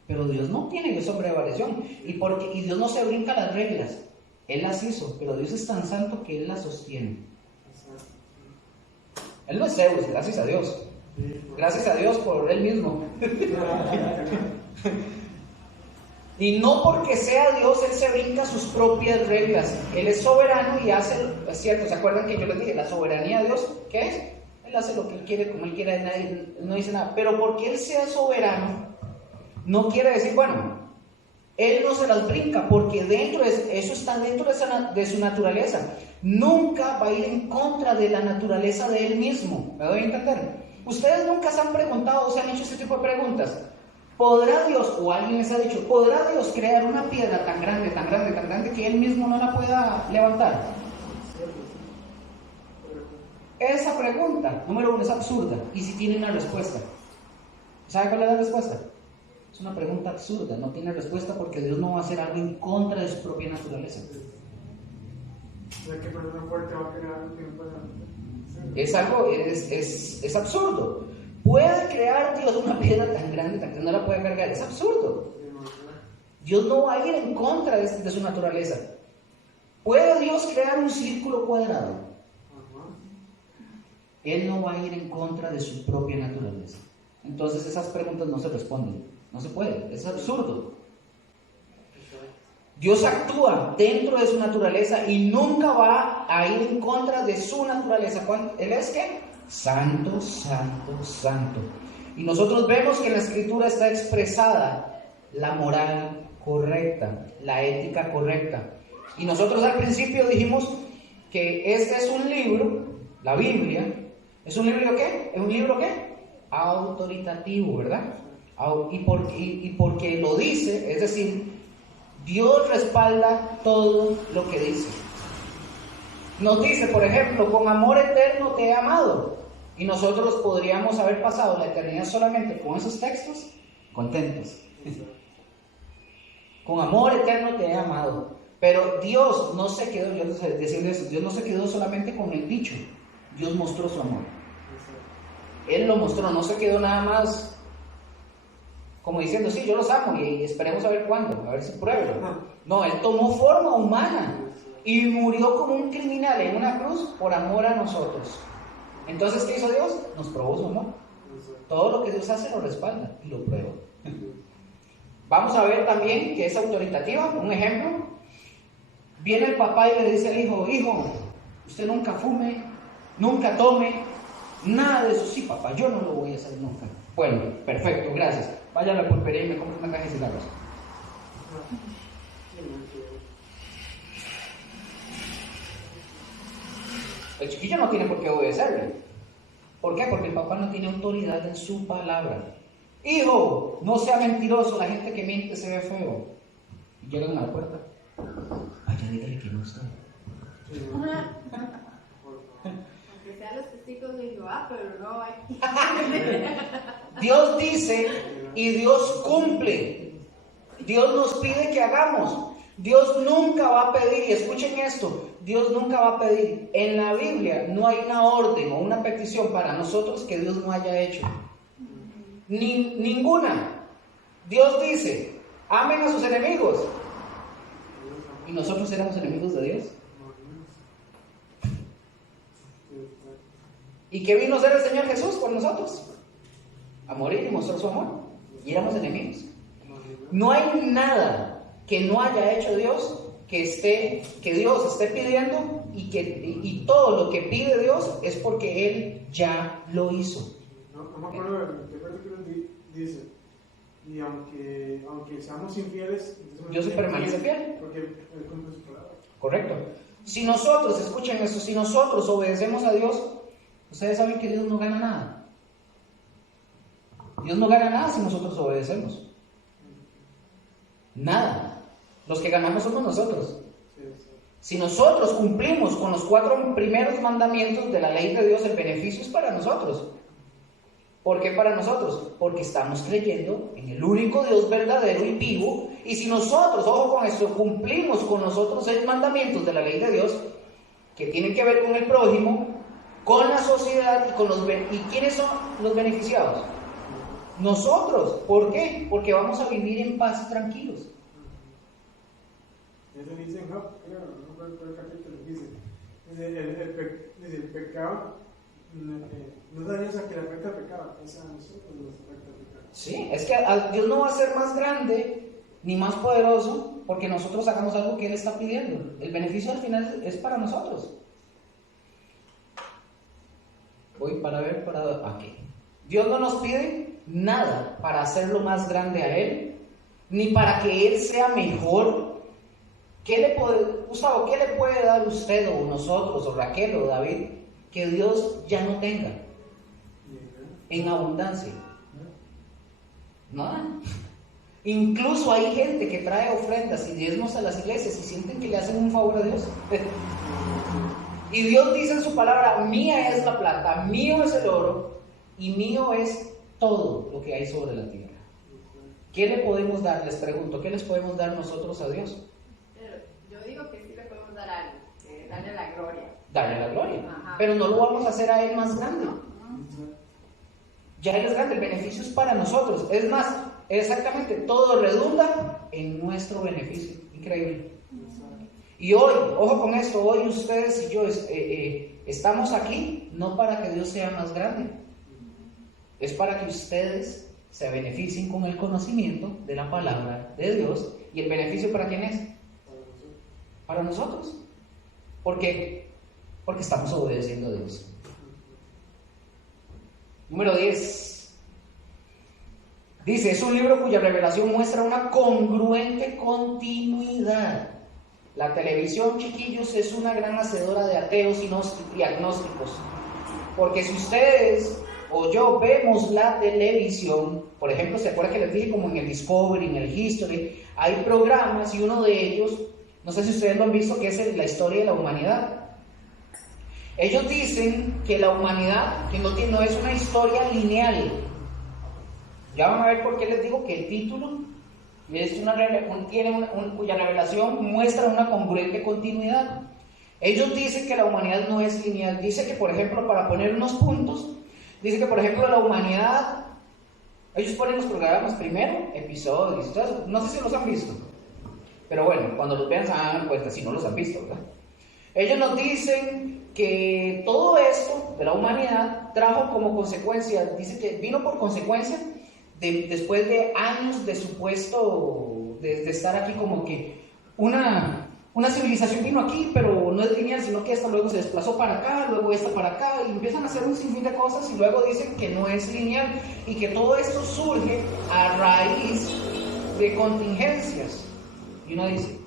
Pero Dios no tiene sombra de variación y Dios no se brinca las reglas. Él las hizo, pero Dios es tan santo que Él las sostiene. Él no es Zeus, gracias a Dios. Gracias a Dios por Él mismo. Y no porque sea Dios, Él se brinca sus propias reglas. Él es soberano y hace, es cierto, ¿se acuerdan que yo les dije? La soberanía de Dios, ¿qué es? Él hace lo que Él quiere, como Él quiere, nadie no dice nada. Pero porque Él sea soberano, no quiere decir, bueno, Él no se las brinca, porque eso está dentro de su naturaleza. Nunca va a ir en contra de la naturaleza de Él mismo. ¿Me doy a entender? Ustedes nunca se han preguntado o se han hecho este tipo de preguntas. ¿Podrá Dios, o alguien les ha dicho, podrá Dios crear una piedra tan grande, tan grande, tan grande que Él mismo no la pueda levantar? Esa pregunta, número uno, es absurda y si tiene una respuesta. ¿Sabe cuál es la respuesta? Es una pregunta absurda, no tiene respuesta porque Dios no va a hacer algo en contra de su propia naturaleza. O sea, que persona fuerte va a crear algo que no pueda hacer. Es algo, es absurdo. ¿Puede crear Dios una piedra tan grande que no la puede cargar? Es absurdo. Dios no va a ir en contra de su naturaleza. ¿Puede Dios crear un círculo cuadrado? Él no va a ir en contra de su propia naturaleza. Entonces esas preguntas no se responden. No se puede, es absurdo. Dios actúa dentro de su naturaleza y nunca va a ir en contra de su naturaleza. ¿Él es qué? Santo, santo, santo. Y nosotros vemos que en la Escritura está expresada la moral correcta, la ética correcta. Y nosotros al principio dijimos que este es un libro, la Biblia, ¿es un libro qué? ¿Es un libro qué? Autoritativo, ¿verdad? Y porque lo dice, es decir, Dios respalda todo lo que dice. Nos dice, por ejemplo, con amor eterno te he amado. Y nosotros podríamos haber pasado la eternidad solamente con esos textos, contentos. Con amor eterno te he amado. Pero Dios no se quedó, yo decirle eso, Dios no se quedó solamente con el dicho. Dios mostró su amor. Él lo mostró, no se quedó nada más como diciendo, sí, yo los amo y esperemos a ver cuándo, a ver si pruebo. No, Él tomó forma humana y murió como un criminal en una cruz por amor a nosotros. Entonces, ¿qué hizo Dios? Nos probó su amor. Todo lo que Dios hace lo respalda y lo prueba. Vamos a ver también que es autoritativa. Un ejemplo, viene el papá y le dice al hijo, hijo, usted nunca fume, nunca tome, nada de eso. Sí, papá, yo no lo voy a hacer nunca. Bueno, perfecto, gracias. Vaya a la pulpería y me compre una caja de cigarros. El chiquillo no tiene por qué obedecerle. ¿Por qué? Porque el papá no tiene autoridad en su palabra. Hijo, no sea mentiroso, la gente que miente se ve feo. Y llegan a la puerta. Vaya, dígale que no está. Sí, Aunque sean los testigos de Jehová, pero no aquí. Dios dice y Dios cumple. Dios nos pide que hagamos. Dios nunca va a pedir, y escuchen esto, Dios nunca va a pedir. En la Biblia no hay una orden o una petición para nosotros que Dios no haya hecho. Ninguna. Dios dice, amen a sus enemigos. ¿Y nosotros éramos enemigos de Dios? ¿Y qué vino a hacer el Señor Jesús por nosotros? A morir y mostrar su amor. Y éramos enemigos. No hay nada que no haya hecho Dios que Dios esté pidiendo y todo lo que pide Dios es porque Él ya lo hizo. No me acuerdo de qué versículo dice. Y aunque seamos infieles, Dios se permanece fiel. Porque Él cumple su palabra. Correcto. Si nosotros, escuchen esto, si nosotros obedecemos a Dios, ustedes saben que Dios no gana nada. Dios no gana nada si nosotros obedecemos. Nada. Los que ganamos somos nosotros. Si nosotros cumplimos con los 4 primeros mandamientos de la ley de Dios, el beneficio es para nosotros. ¿Por qué para nosotros? Porque estamos creyendo en el único Dios verdadero y vivo. Y si nosotros, ojo con esto, cumplimos con los otros 6 mandamientos de la ley de Dios, que tienen que ver con el prójimo, con la sociedad ¿y quiénes son los beneficiados? Nosotros. ¿Por qué? Porque vamos a vivir en paz y tranquilos. Eso dice en Job, creo, no recuerdo el capítulo, dice el pecado no da a Dios a que le afecta el pecado, es a nosotros nos afecta el pecado. Sí, es que Dios no va a ser más grande ni más poderoso porque nosotros hagamos algo que Él está pidiendo. El beneficio al final es para nosotros. Voy para ver aquí. Dios no nos pide nada para hacerlo más grande a Él, ni para que Él sea mejor. Gustavo, ¿qué le puede dar usted o nosotros o Raquel o David que Dios ya no tenga en abundancia? Nada. Incluso hay gente que trae ofrendas y diezmos a las iglesias y sienten que le hacen un favor a Dios. Y Dios dice en su palabra, mía es la plata, mío es el oro y mío es todo lo que hay sobre la tierra. ¿Qué le podemos dar? Les pregunto, ¿qué les podemos dar nosotros a Dios? Yo digo que sí le podemos dar algo, darle la gloria. Darle la gloria. Ajá. Pero no lo vamos a hacer a Él más grande. Ya Él es grande, el beneficio es para nosotros. Es más, exactamente, todo redunda en nuestro beneficio. Increíble. Y hoy, ojo con esto, hoy ustedes y yo estamos aquí no para que Dios sea más grande. Es para que ustedes se beneficien con el conocimiento de la palabra de Dios. ¿Y el beneficio para quién es? Para nosotros. ¿Por qué? Porque estamos obedeciendo a Dios. Número 10. Dice, es un libro cuya revelación muestra una congruente continuidad. La televisión, chiquillos, es una gran hacedora de ateos y agnósticos. Porque si ustedes o yo vemos la televisión, por ejemplo, ¿se acuerdan que les dije como en el Discovery, en el History? Hay programas y uno de ellos, no sé si ustedes lo han visto, que es la historia de la humanidad. Ellos dicen que la humanidad, que no es una historia lineal. Ya van a ver por qué les digo que el título cuya revelación muestra una congruente continuidad. Ellos dicen que la humanidad no es lineal. Dice que, por ejemplo, para poner unos puntos, dice que, por ejemplo, la humanidad, ellos ponen los programas primero, episodios, no sé si los han visto, pero bueno, cuando los vean se van a dar cuenta si no los han visto, ¿verdad? Ellos nos dicen que todo esto de la humanidad trajo como consecuencia, dice que vino por consecuencia después de años de supuesto, de estar aquí como que una civilización vino aquí, pero no es lineal, sino que esta luego se desplazó para acá, luego esta para acá, y empiezan a hacer un sinfín de cosas y luego dicen que no es lineal y que todo esto surge a raíz de contingencias. Y uno dice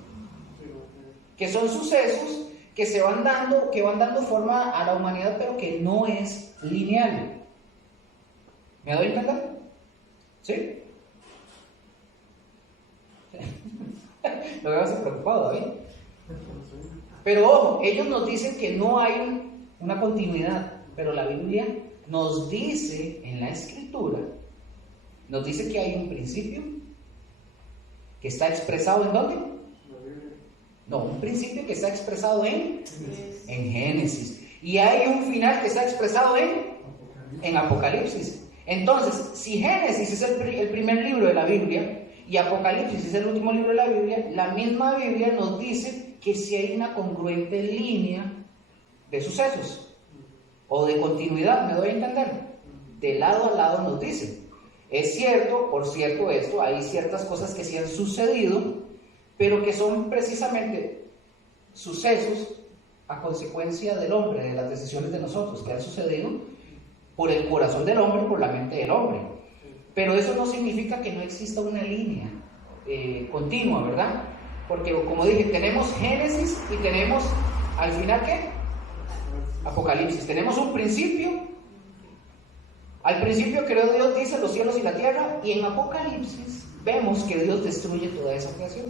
que son sucesos que van dando forma a la humanidad, pero que no es lineal. ¿Me doy a entender? ¿Sí? Lo veo así preocupado, David. Pero ojo, ellos nos dicen que no hay una continuidad, pero la Biblia nos dice en la Escritura, nos dice que hay un principio que está expresado ¿en dónde? No, un principio que está expresado en Génesis. Y hay un final que está expresado en Apocalipsis. Entonces, si Génesis es el primer libro de la Biblia y Apocalipsis es el último libro de la Biblia, la misma Biblia nos dice que si hay una congruente línea de sucesos o de continuidad, ¿me doy a entender? De lado a lado nos dice. Es cierto, por cierto, esto, hay ciertas cosas que sí han sucedido, pero que son precisamente sucesos a consecuencia del hombre, de las decisiones de nosotros, que han sucedido por el corazón del hombre, por la mente del hombre. Pero eso no significa que no exista una línea continua, ¿verdad? Porque, como dije, tenemos Génesis y tenemos, al final, ¿qué? Apocalipsis. Tenemos un principio. Al principio creó Dios, dice, los cielos y la tierra, y en Apocalipsis vemos que Dios destruye toda esa creación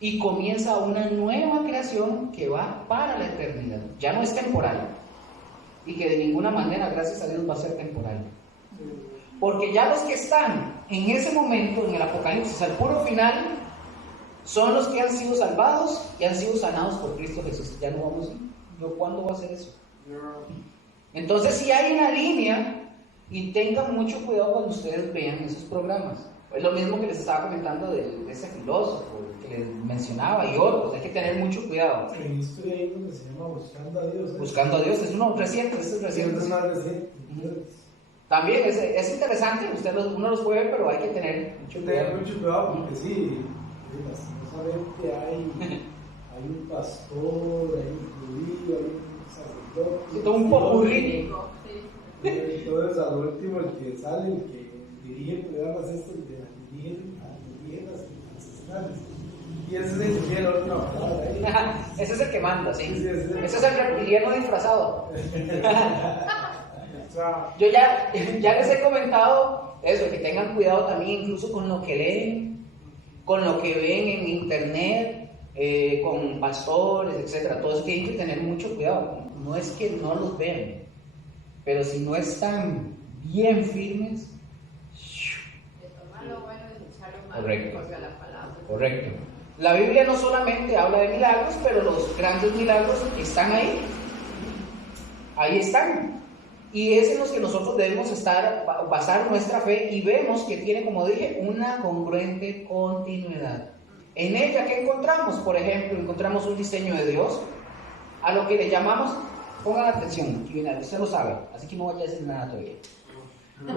y comienza una nueva creación que va para la eternidad. Ya no es temporal, y que de ninguna manera, gracias a Dios, va a ser temporal. Porque ya los que están en ese momento, en el Apocalipsis, al puro final, son los que han sido salvados y han sido sanados por Cristo Jesús. Ya no vamos a ir. ¿Cuándo va a ser eso? Entonces, si hay una línea, y tengan mucho cuidado cuando ustedes vean esos programas. Es lo mismo que les estaba comentando de ese filósofo que les mencionaba y otros. Hay que tener mucho cuidado. Hay una historia ahí donde se llama Buscando a Dios. Buscando a Dios, es uno reciente, este es reciente. Es más reciente. También es interesante, uno los puede ver, pero hay que tener mucho cuidado. Tener mucho cuidado porque sí, lastimosamente hay un pastor, hay un judío, hay un sacerdote. Sí, todo un popurrí. Entonces, al último, el que sale, el que dirige programas estos, dirigen las ancestrales. Y ese es el que tiene la última palabra. Ese es el que manda, sí. Sí, Ese es el reptiliano disfrazado. Yo ya les he comentado eso, que tengan cuidado también incluso con lo que leen, con lo que ven en internet, con pastores, etcétera. Todo eso tienen que tener mucho cuidado. No es que no los vean, pero si no están bien firmes, de tomar lo bueno y desechar lo malo. Correcto. Porque la palabra. correcto. La Biblia no solamente habla de milagros, pero los grandes milagros están ahí. Ahí están. Y es en los que nosotros debemos basar nuestra fe, y vemos que tiene, como dije, una congruente continuidad. En ella, ¿qué encontramos? Por ejemplo, encontramos un diseño de Dios, a lo que le llamamos, pongan atención, usted lo sabe, así que no vaya a decir nada todavía.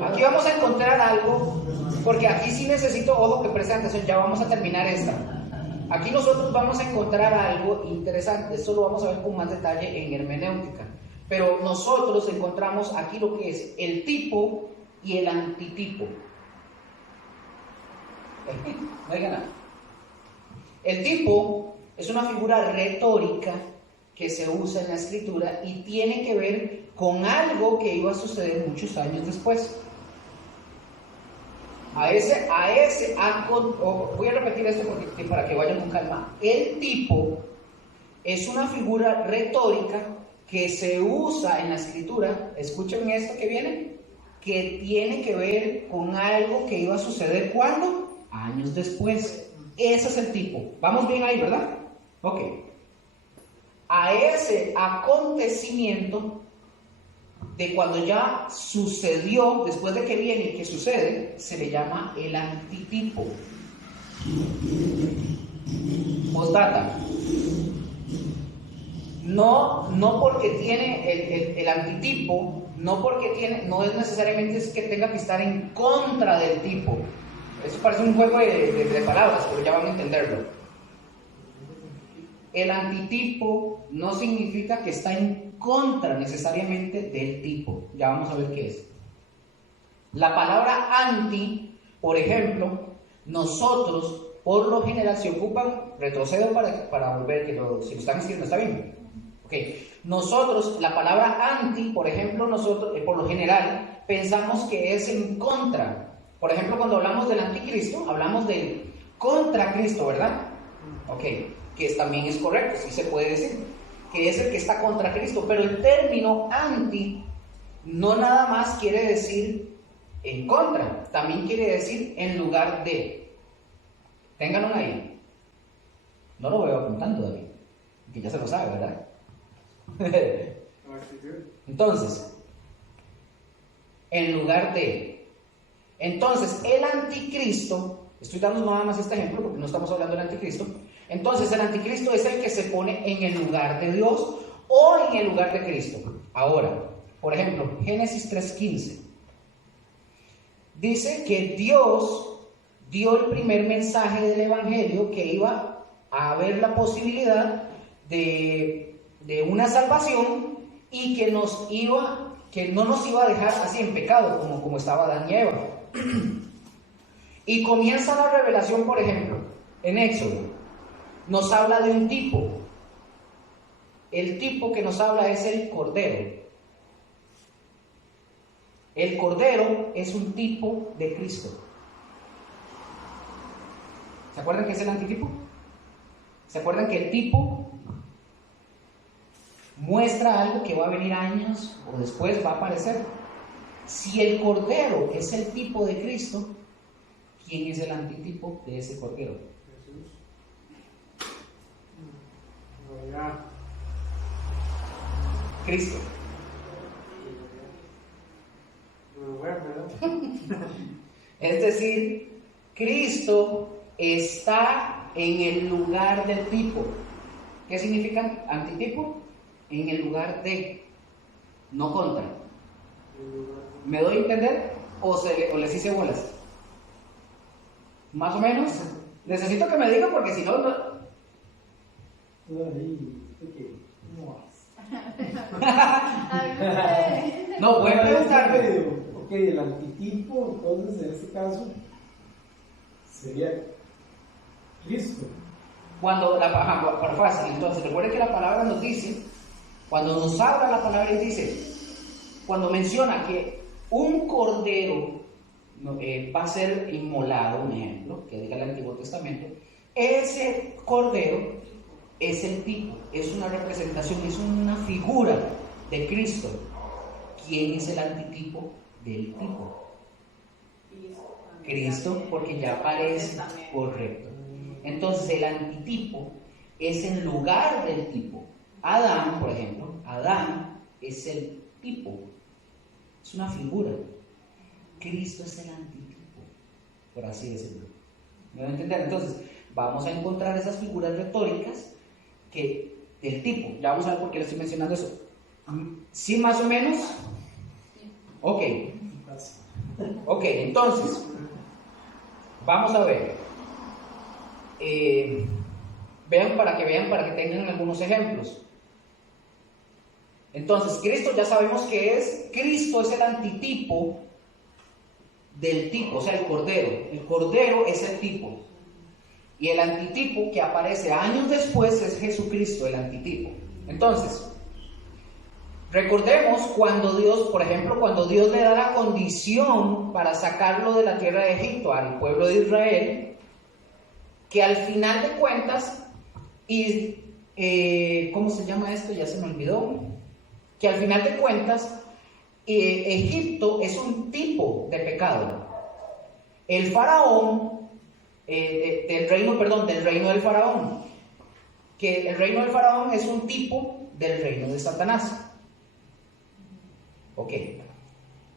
Aquí vamos a encontrar algo, porque aquí sí necesito, ojo, que presten atención, ya vamos a terminar esta. Aquí nosotros vamos a encontrar algo interesante, esto lo vamos a ver con más detalle en hermenéutica. Pero nosotros encontramos aquí lo que es el tipo y el antitipo. No digan nada. El tipo es una figura retórica que se usa en la escritura y tiene que ver con algo que iba a suceder muchos años después. Voy a repetir esto para que vayan con calma. El tipo es una figura retórica que se usa en la escritura, escuchen esto que viene, que tiene que ver con algo que iba a suceder, ¿cuándo? Años después. Ese es el tipo. Vamos bien ahí, ¿verdad? Ok. A ese acontecimiento de cuando ya sucedió, después de que viene y que sucede, se le llama el antitipo. Postdata. No porque tiene el antitipo, no es necesariamente que tenga que estar en contra del tipo. Eso parece un juego de palabras, pero ya van a entenderlo. El antitipo no significa que está en contra necesariamente del tipo. Ya vamos a ver qué es. La palabra anti, por ejemplo, nosotros por lo general se ocupan, retrocedo para volver, si lo están escribiendo está bien. Okay. Nosotros, la palabra anti, por ejemplo, nosotros por lo general pensamos que es en contra. Por ejemplo, cuando hablamos del anticristo, hablamos del contra Cristo, ¿verdad? Ok, que también es correcto, sí se puede decir, que es el que está contra Cristo, pero el término anti no nada más quiere decir en contra, también quiere decir en lugar de. Ténganlo ahí. No lo veo apuntando, David, que ya se lo sabe, ¿verdad? Entonces, en lugar de. Entonces, el anticristo, estoy dando nada más este ejemplo porque no estamos hablando del anticristo. Entonces, el anticristo es el que se pone en el lugar de Dios o en el lugar de Cristo. Ahora, por ejemplo, Génesis 3:15 dice que Dios dio el primer mensaje del evangelio, que iba a haber la posibilidad de una salvación y que no nos iba a dejar así en pecado como estaba Adán y Eva. Y comienza la revelación, por ejemplo, en Éxodo. Nos habla de un tipo. El tipo que nos habla es el Cordero. El Cordero es un tipo de Cristo. ¿Se acuerdan que es el antitipo? ¿Se acuerdan que el tipo muestra algo que va a venir años o después va a aparecer? Si el Cordero es el tipo de Cristo, ¿quién es el antitipo de ese Cordero? Jesús. Oiga. Cristo. Es decir, Cristo está en el lugar del tipo. ¿Qué significa antitipo? En el lugar de, no contra. ¿Me doy a entender? ¿O les hice bolas? ¿Más o menos? Necesito que me digan porque si no... No, voy a preguntarme. Ok, el antitipo, entonces, en este caso, sería Cristo. Por fácil, entonces, recuerden que la palabra nos dice, cuando nos habla la palabra y dice, cuando menciona que un cordero va a ser inmolado, un ejemplo, que diga el Antiguo Testamento, ese cordero es el tipo, es una representación, es una figura de Cristo. ¿Quién es el antitipo del tipo? Cristo, porque ya aparece, correcto. Entonces el antitipo es en lugar del tipo. Adán, por ejemplo, Adán es el tipo, es una figura. Cristo es el antitipo, por así decirlo. ¿Me van a entender? Entonces, vamos a encontrar esas figuras retóricas que del tipo, ya vamos a ver por qué le estoy mencionando eso. ¿Sí, más o menos? Ok. Ok, entonces, vamos a ver. Vean, para que tengan algunos ejemplos. Entonces, Cristo ya sabemos que Cristo es el antitipo del tipo, o sea, el Cordero. El Cordero es el tipo. Y el antitipo que aparece años después es Jesucristo, el antitipo. Entonces, recordemos cuando Dios, por ejemplo, cuando Dios le da la condición para sacarlo de la tierra de Egipto al pueblo de Israel, que al final de cuentas, ¿cómo se llama esto? Ya se me olvidó. Que al final de cuentas, Egipto es un tipo de pecado. El faraón, del reino del faraón, que el reino del faraón es un tipo del reino de Satanás. Ok,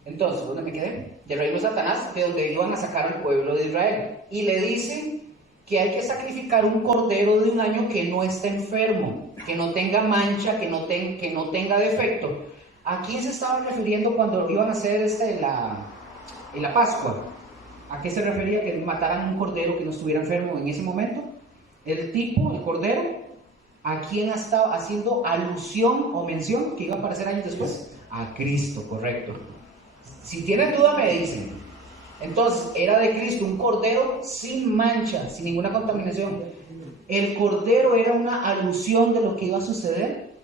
entonces, ¿dónde me quedé? Del reino de Satanás, de donde iban a sacar al pueblo de Israel. Y le dicen que hay que sacrificar un cordero de un año que no esté enfermo, que no tenga mancha, que no tenga defecto. ¿A quién se estaban refiriendo cuando iban a hacer la Pascua? ¿A qué se refería que mataran un cordero que no estuviera enfermo en ese momento? El tipo, el cordero, ¿a quién estaba haciendo alusión o mención que iba a aparecer años después? A Cristo, correcto. Si tienen duda me dicen. Entonces, era de Cristo un cordero sin mancha, sin ninguna contaminación. El cordero era una alusión de lo que iba a suceder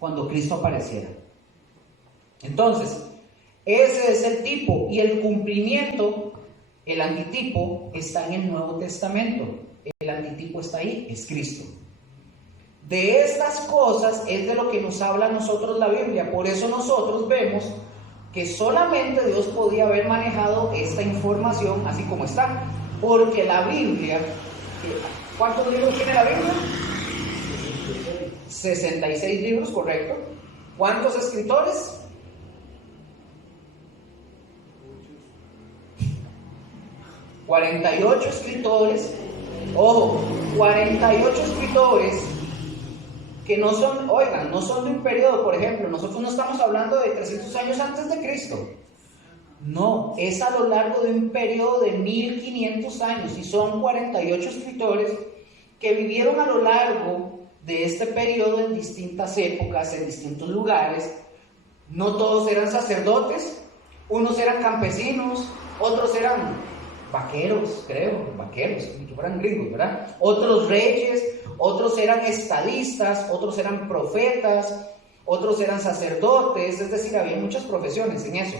cuando Cristo apareciera. Entonces, ese es el tipo, y el cumplimiento, el antitipo, está en el Nuevo Testamento. el antitipo está ahí, es Cristo. De estas cosas es de lo que nos habla a nosotros la Biblia. Por eso nosotros vemos que solamente Dios podía haber manejado esta información así como está. Porque la Biblia, ¿cuántos libros tiene la Biblia? 66 libros, correcto. ¿Cuántos escritores? 48 escritores. Ojo, 48 escritores que no son, oigan, no son de un periodo, por ejemplo, nosotros no estamos hablando de 300 años antes de Cristo. No, es a lo largo de un periodo de 1500 años y son 48 escritores que vivieron a lo largo de este periodo en distintas épocas, en distintos lugares. No todos eran sacerdotes, unos eran campesinos, otros eran vaqueros, creo, vaqueros, ni que fueran gringos, ¿verdad? Otros reyes, otros eran estadistas, otros eran profetas, otros eran sacerdotes, es decir, había muchas profesiones en eso.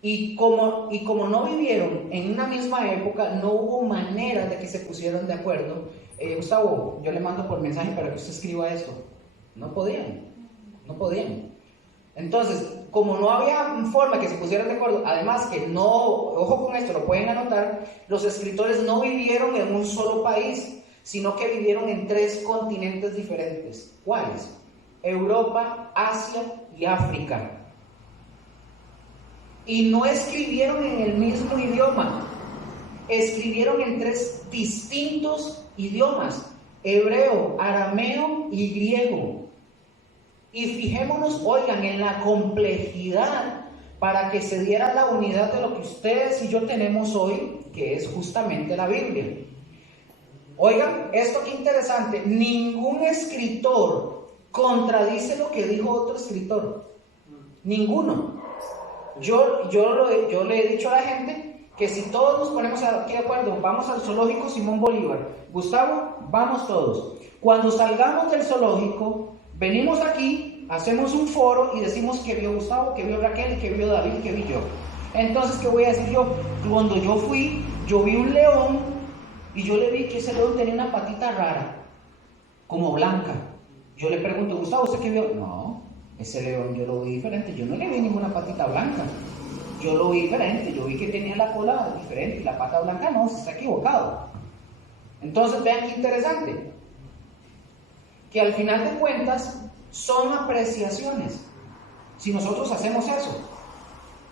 Y como no vivieron en una misma época, no hubo manera de que se pusieran de acuerdo. Gustavo, yo le mando por mensaje para que usted escriba esto. No podían. Entonces, como no había forma que se pusieran de acuerdo, además que no, ojo con esto, lo pueden anotar, los escritores no vivieron en un solo país, sino que vivieron en 3 continentes diferentes. ¿Cuáles? Europa, Asia y África. Y no escribieron en el mismo idioma, escribieron en 3 distintos idiomas: hebreo, arameo y griego. Y fijémonos, oigan, en la complejidad para que se diera la unidad de lo que ustedes y yo tenemos hoy, que es justamente la Biblia. Oigan, esto qué interesante, ningún escritor contradice lo que dijo otro escritor, ninguno. Yo le he dicho a la gente que si todos nos ponemos aquí de acuerdo, vamos al zoológico Simón Bolívar, Gustavo, vamos todos. Cuando salgamos del zoológico, venimos aquí, hacemos un foro y decimos que vio Gustavo, que vio Raquel, que vio David, que vi yo. Entonces, ¿qué voy a decir yo? Cuando yo fui, yo vi un león y yo le vi que ese león tenía una patita rara, como blanca. Yo le pregunto, Gustavo, ¿usted qué vio? No, ese león yo lo vi diferente, yo no le vi ninguna patita blanca. Yo lo vi diferente, yo vi que tenía la cola diferente y la pata blanca no, se está equivocado. Entonces, vean qué interesante. Que al final de cuentas son apreciaciones. Si nosotros hacemos eso,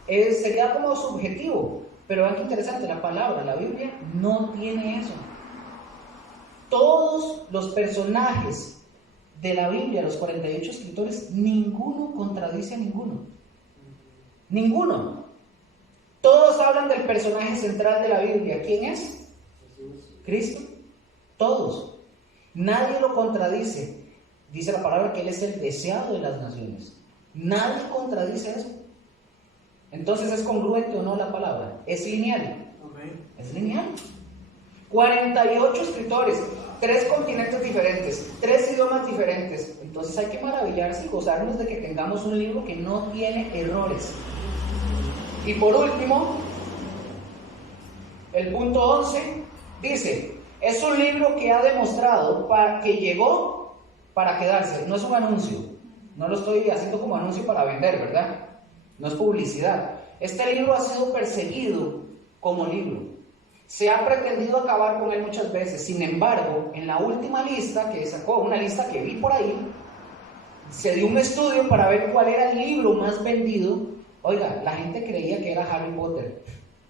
sería como subjetivo. Pero vean qué interesante, la palabra, la Biblia, no tiene eso. Todos los personajes de la Biblia, los 48 escritores, ninguno contradice a ninguno. Ninguno. Todos hablan del personaje central de la Biblia. ¿Quién es? Cristo. Todos. Nadie lo contradice. Dice la palabra que Él es el deseado de las naciones. Nadie contradice eso. Entonces, ¿es congruente o no la palabra? ¿Es lineal? Es lineal. 48 escritores, 3 continentes diferentes, 3 idiomas diferentes. Entonces hay que maravillarse y gozarnos de que tengamos un libro que no tiene errores. Y por último, el punto 11 dice: es un libro que ha demostrado que llegó para quedarse. No es un anuncio, no lo estoy haciendo como anuncio para vender, ¿verdad? No es publicidad. Este libro ha sido perseguido como libro. Se ha pretendido acabar con él muchas veces. Sin embargo, en la última lista que sacó, una lista que vi por ahí, se dio un estudio para ver cuál era el libro más vendido. Oiga, la gente creía que era Harry Potter.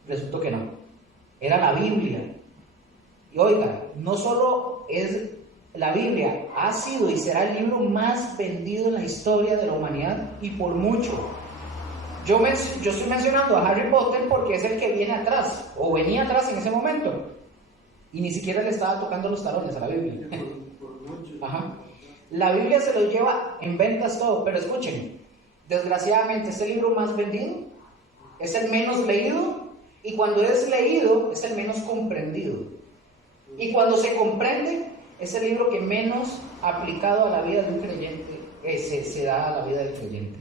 Resultó que no. Era la Biblia. Y oiga, no solo es la Biblia, ha sido y será el libro más vendido en la historia de la humanidad, y por mucho. Yo estoy mencionando a Harry Potter porque es el que viene atrás, o venía atrás en ese momento, y ni siquiera le estaba tocando los talones a la Biblia. Ajá. La Biblia se lo lleva en ventas todo, pero escuchen, desgraciadamente este libro más vendido es el menos leído, y cuando es leído es el menos comprendido, y cuando se comprende es el libro que menos aplicado a la vida de un creyente se da a la vida del creyente.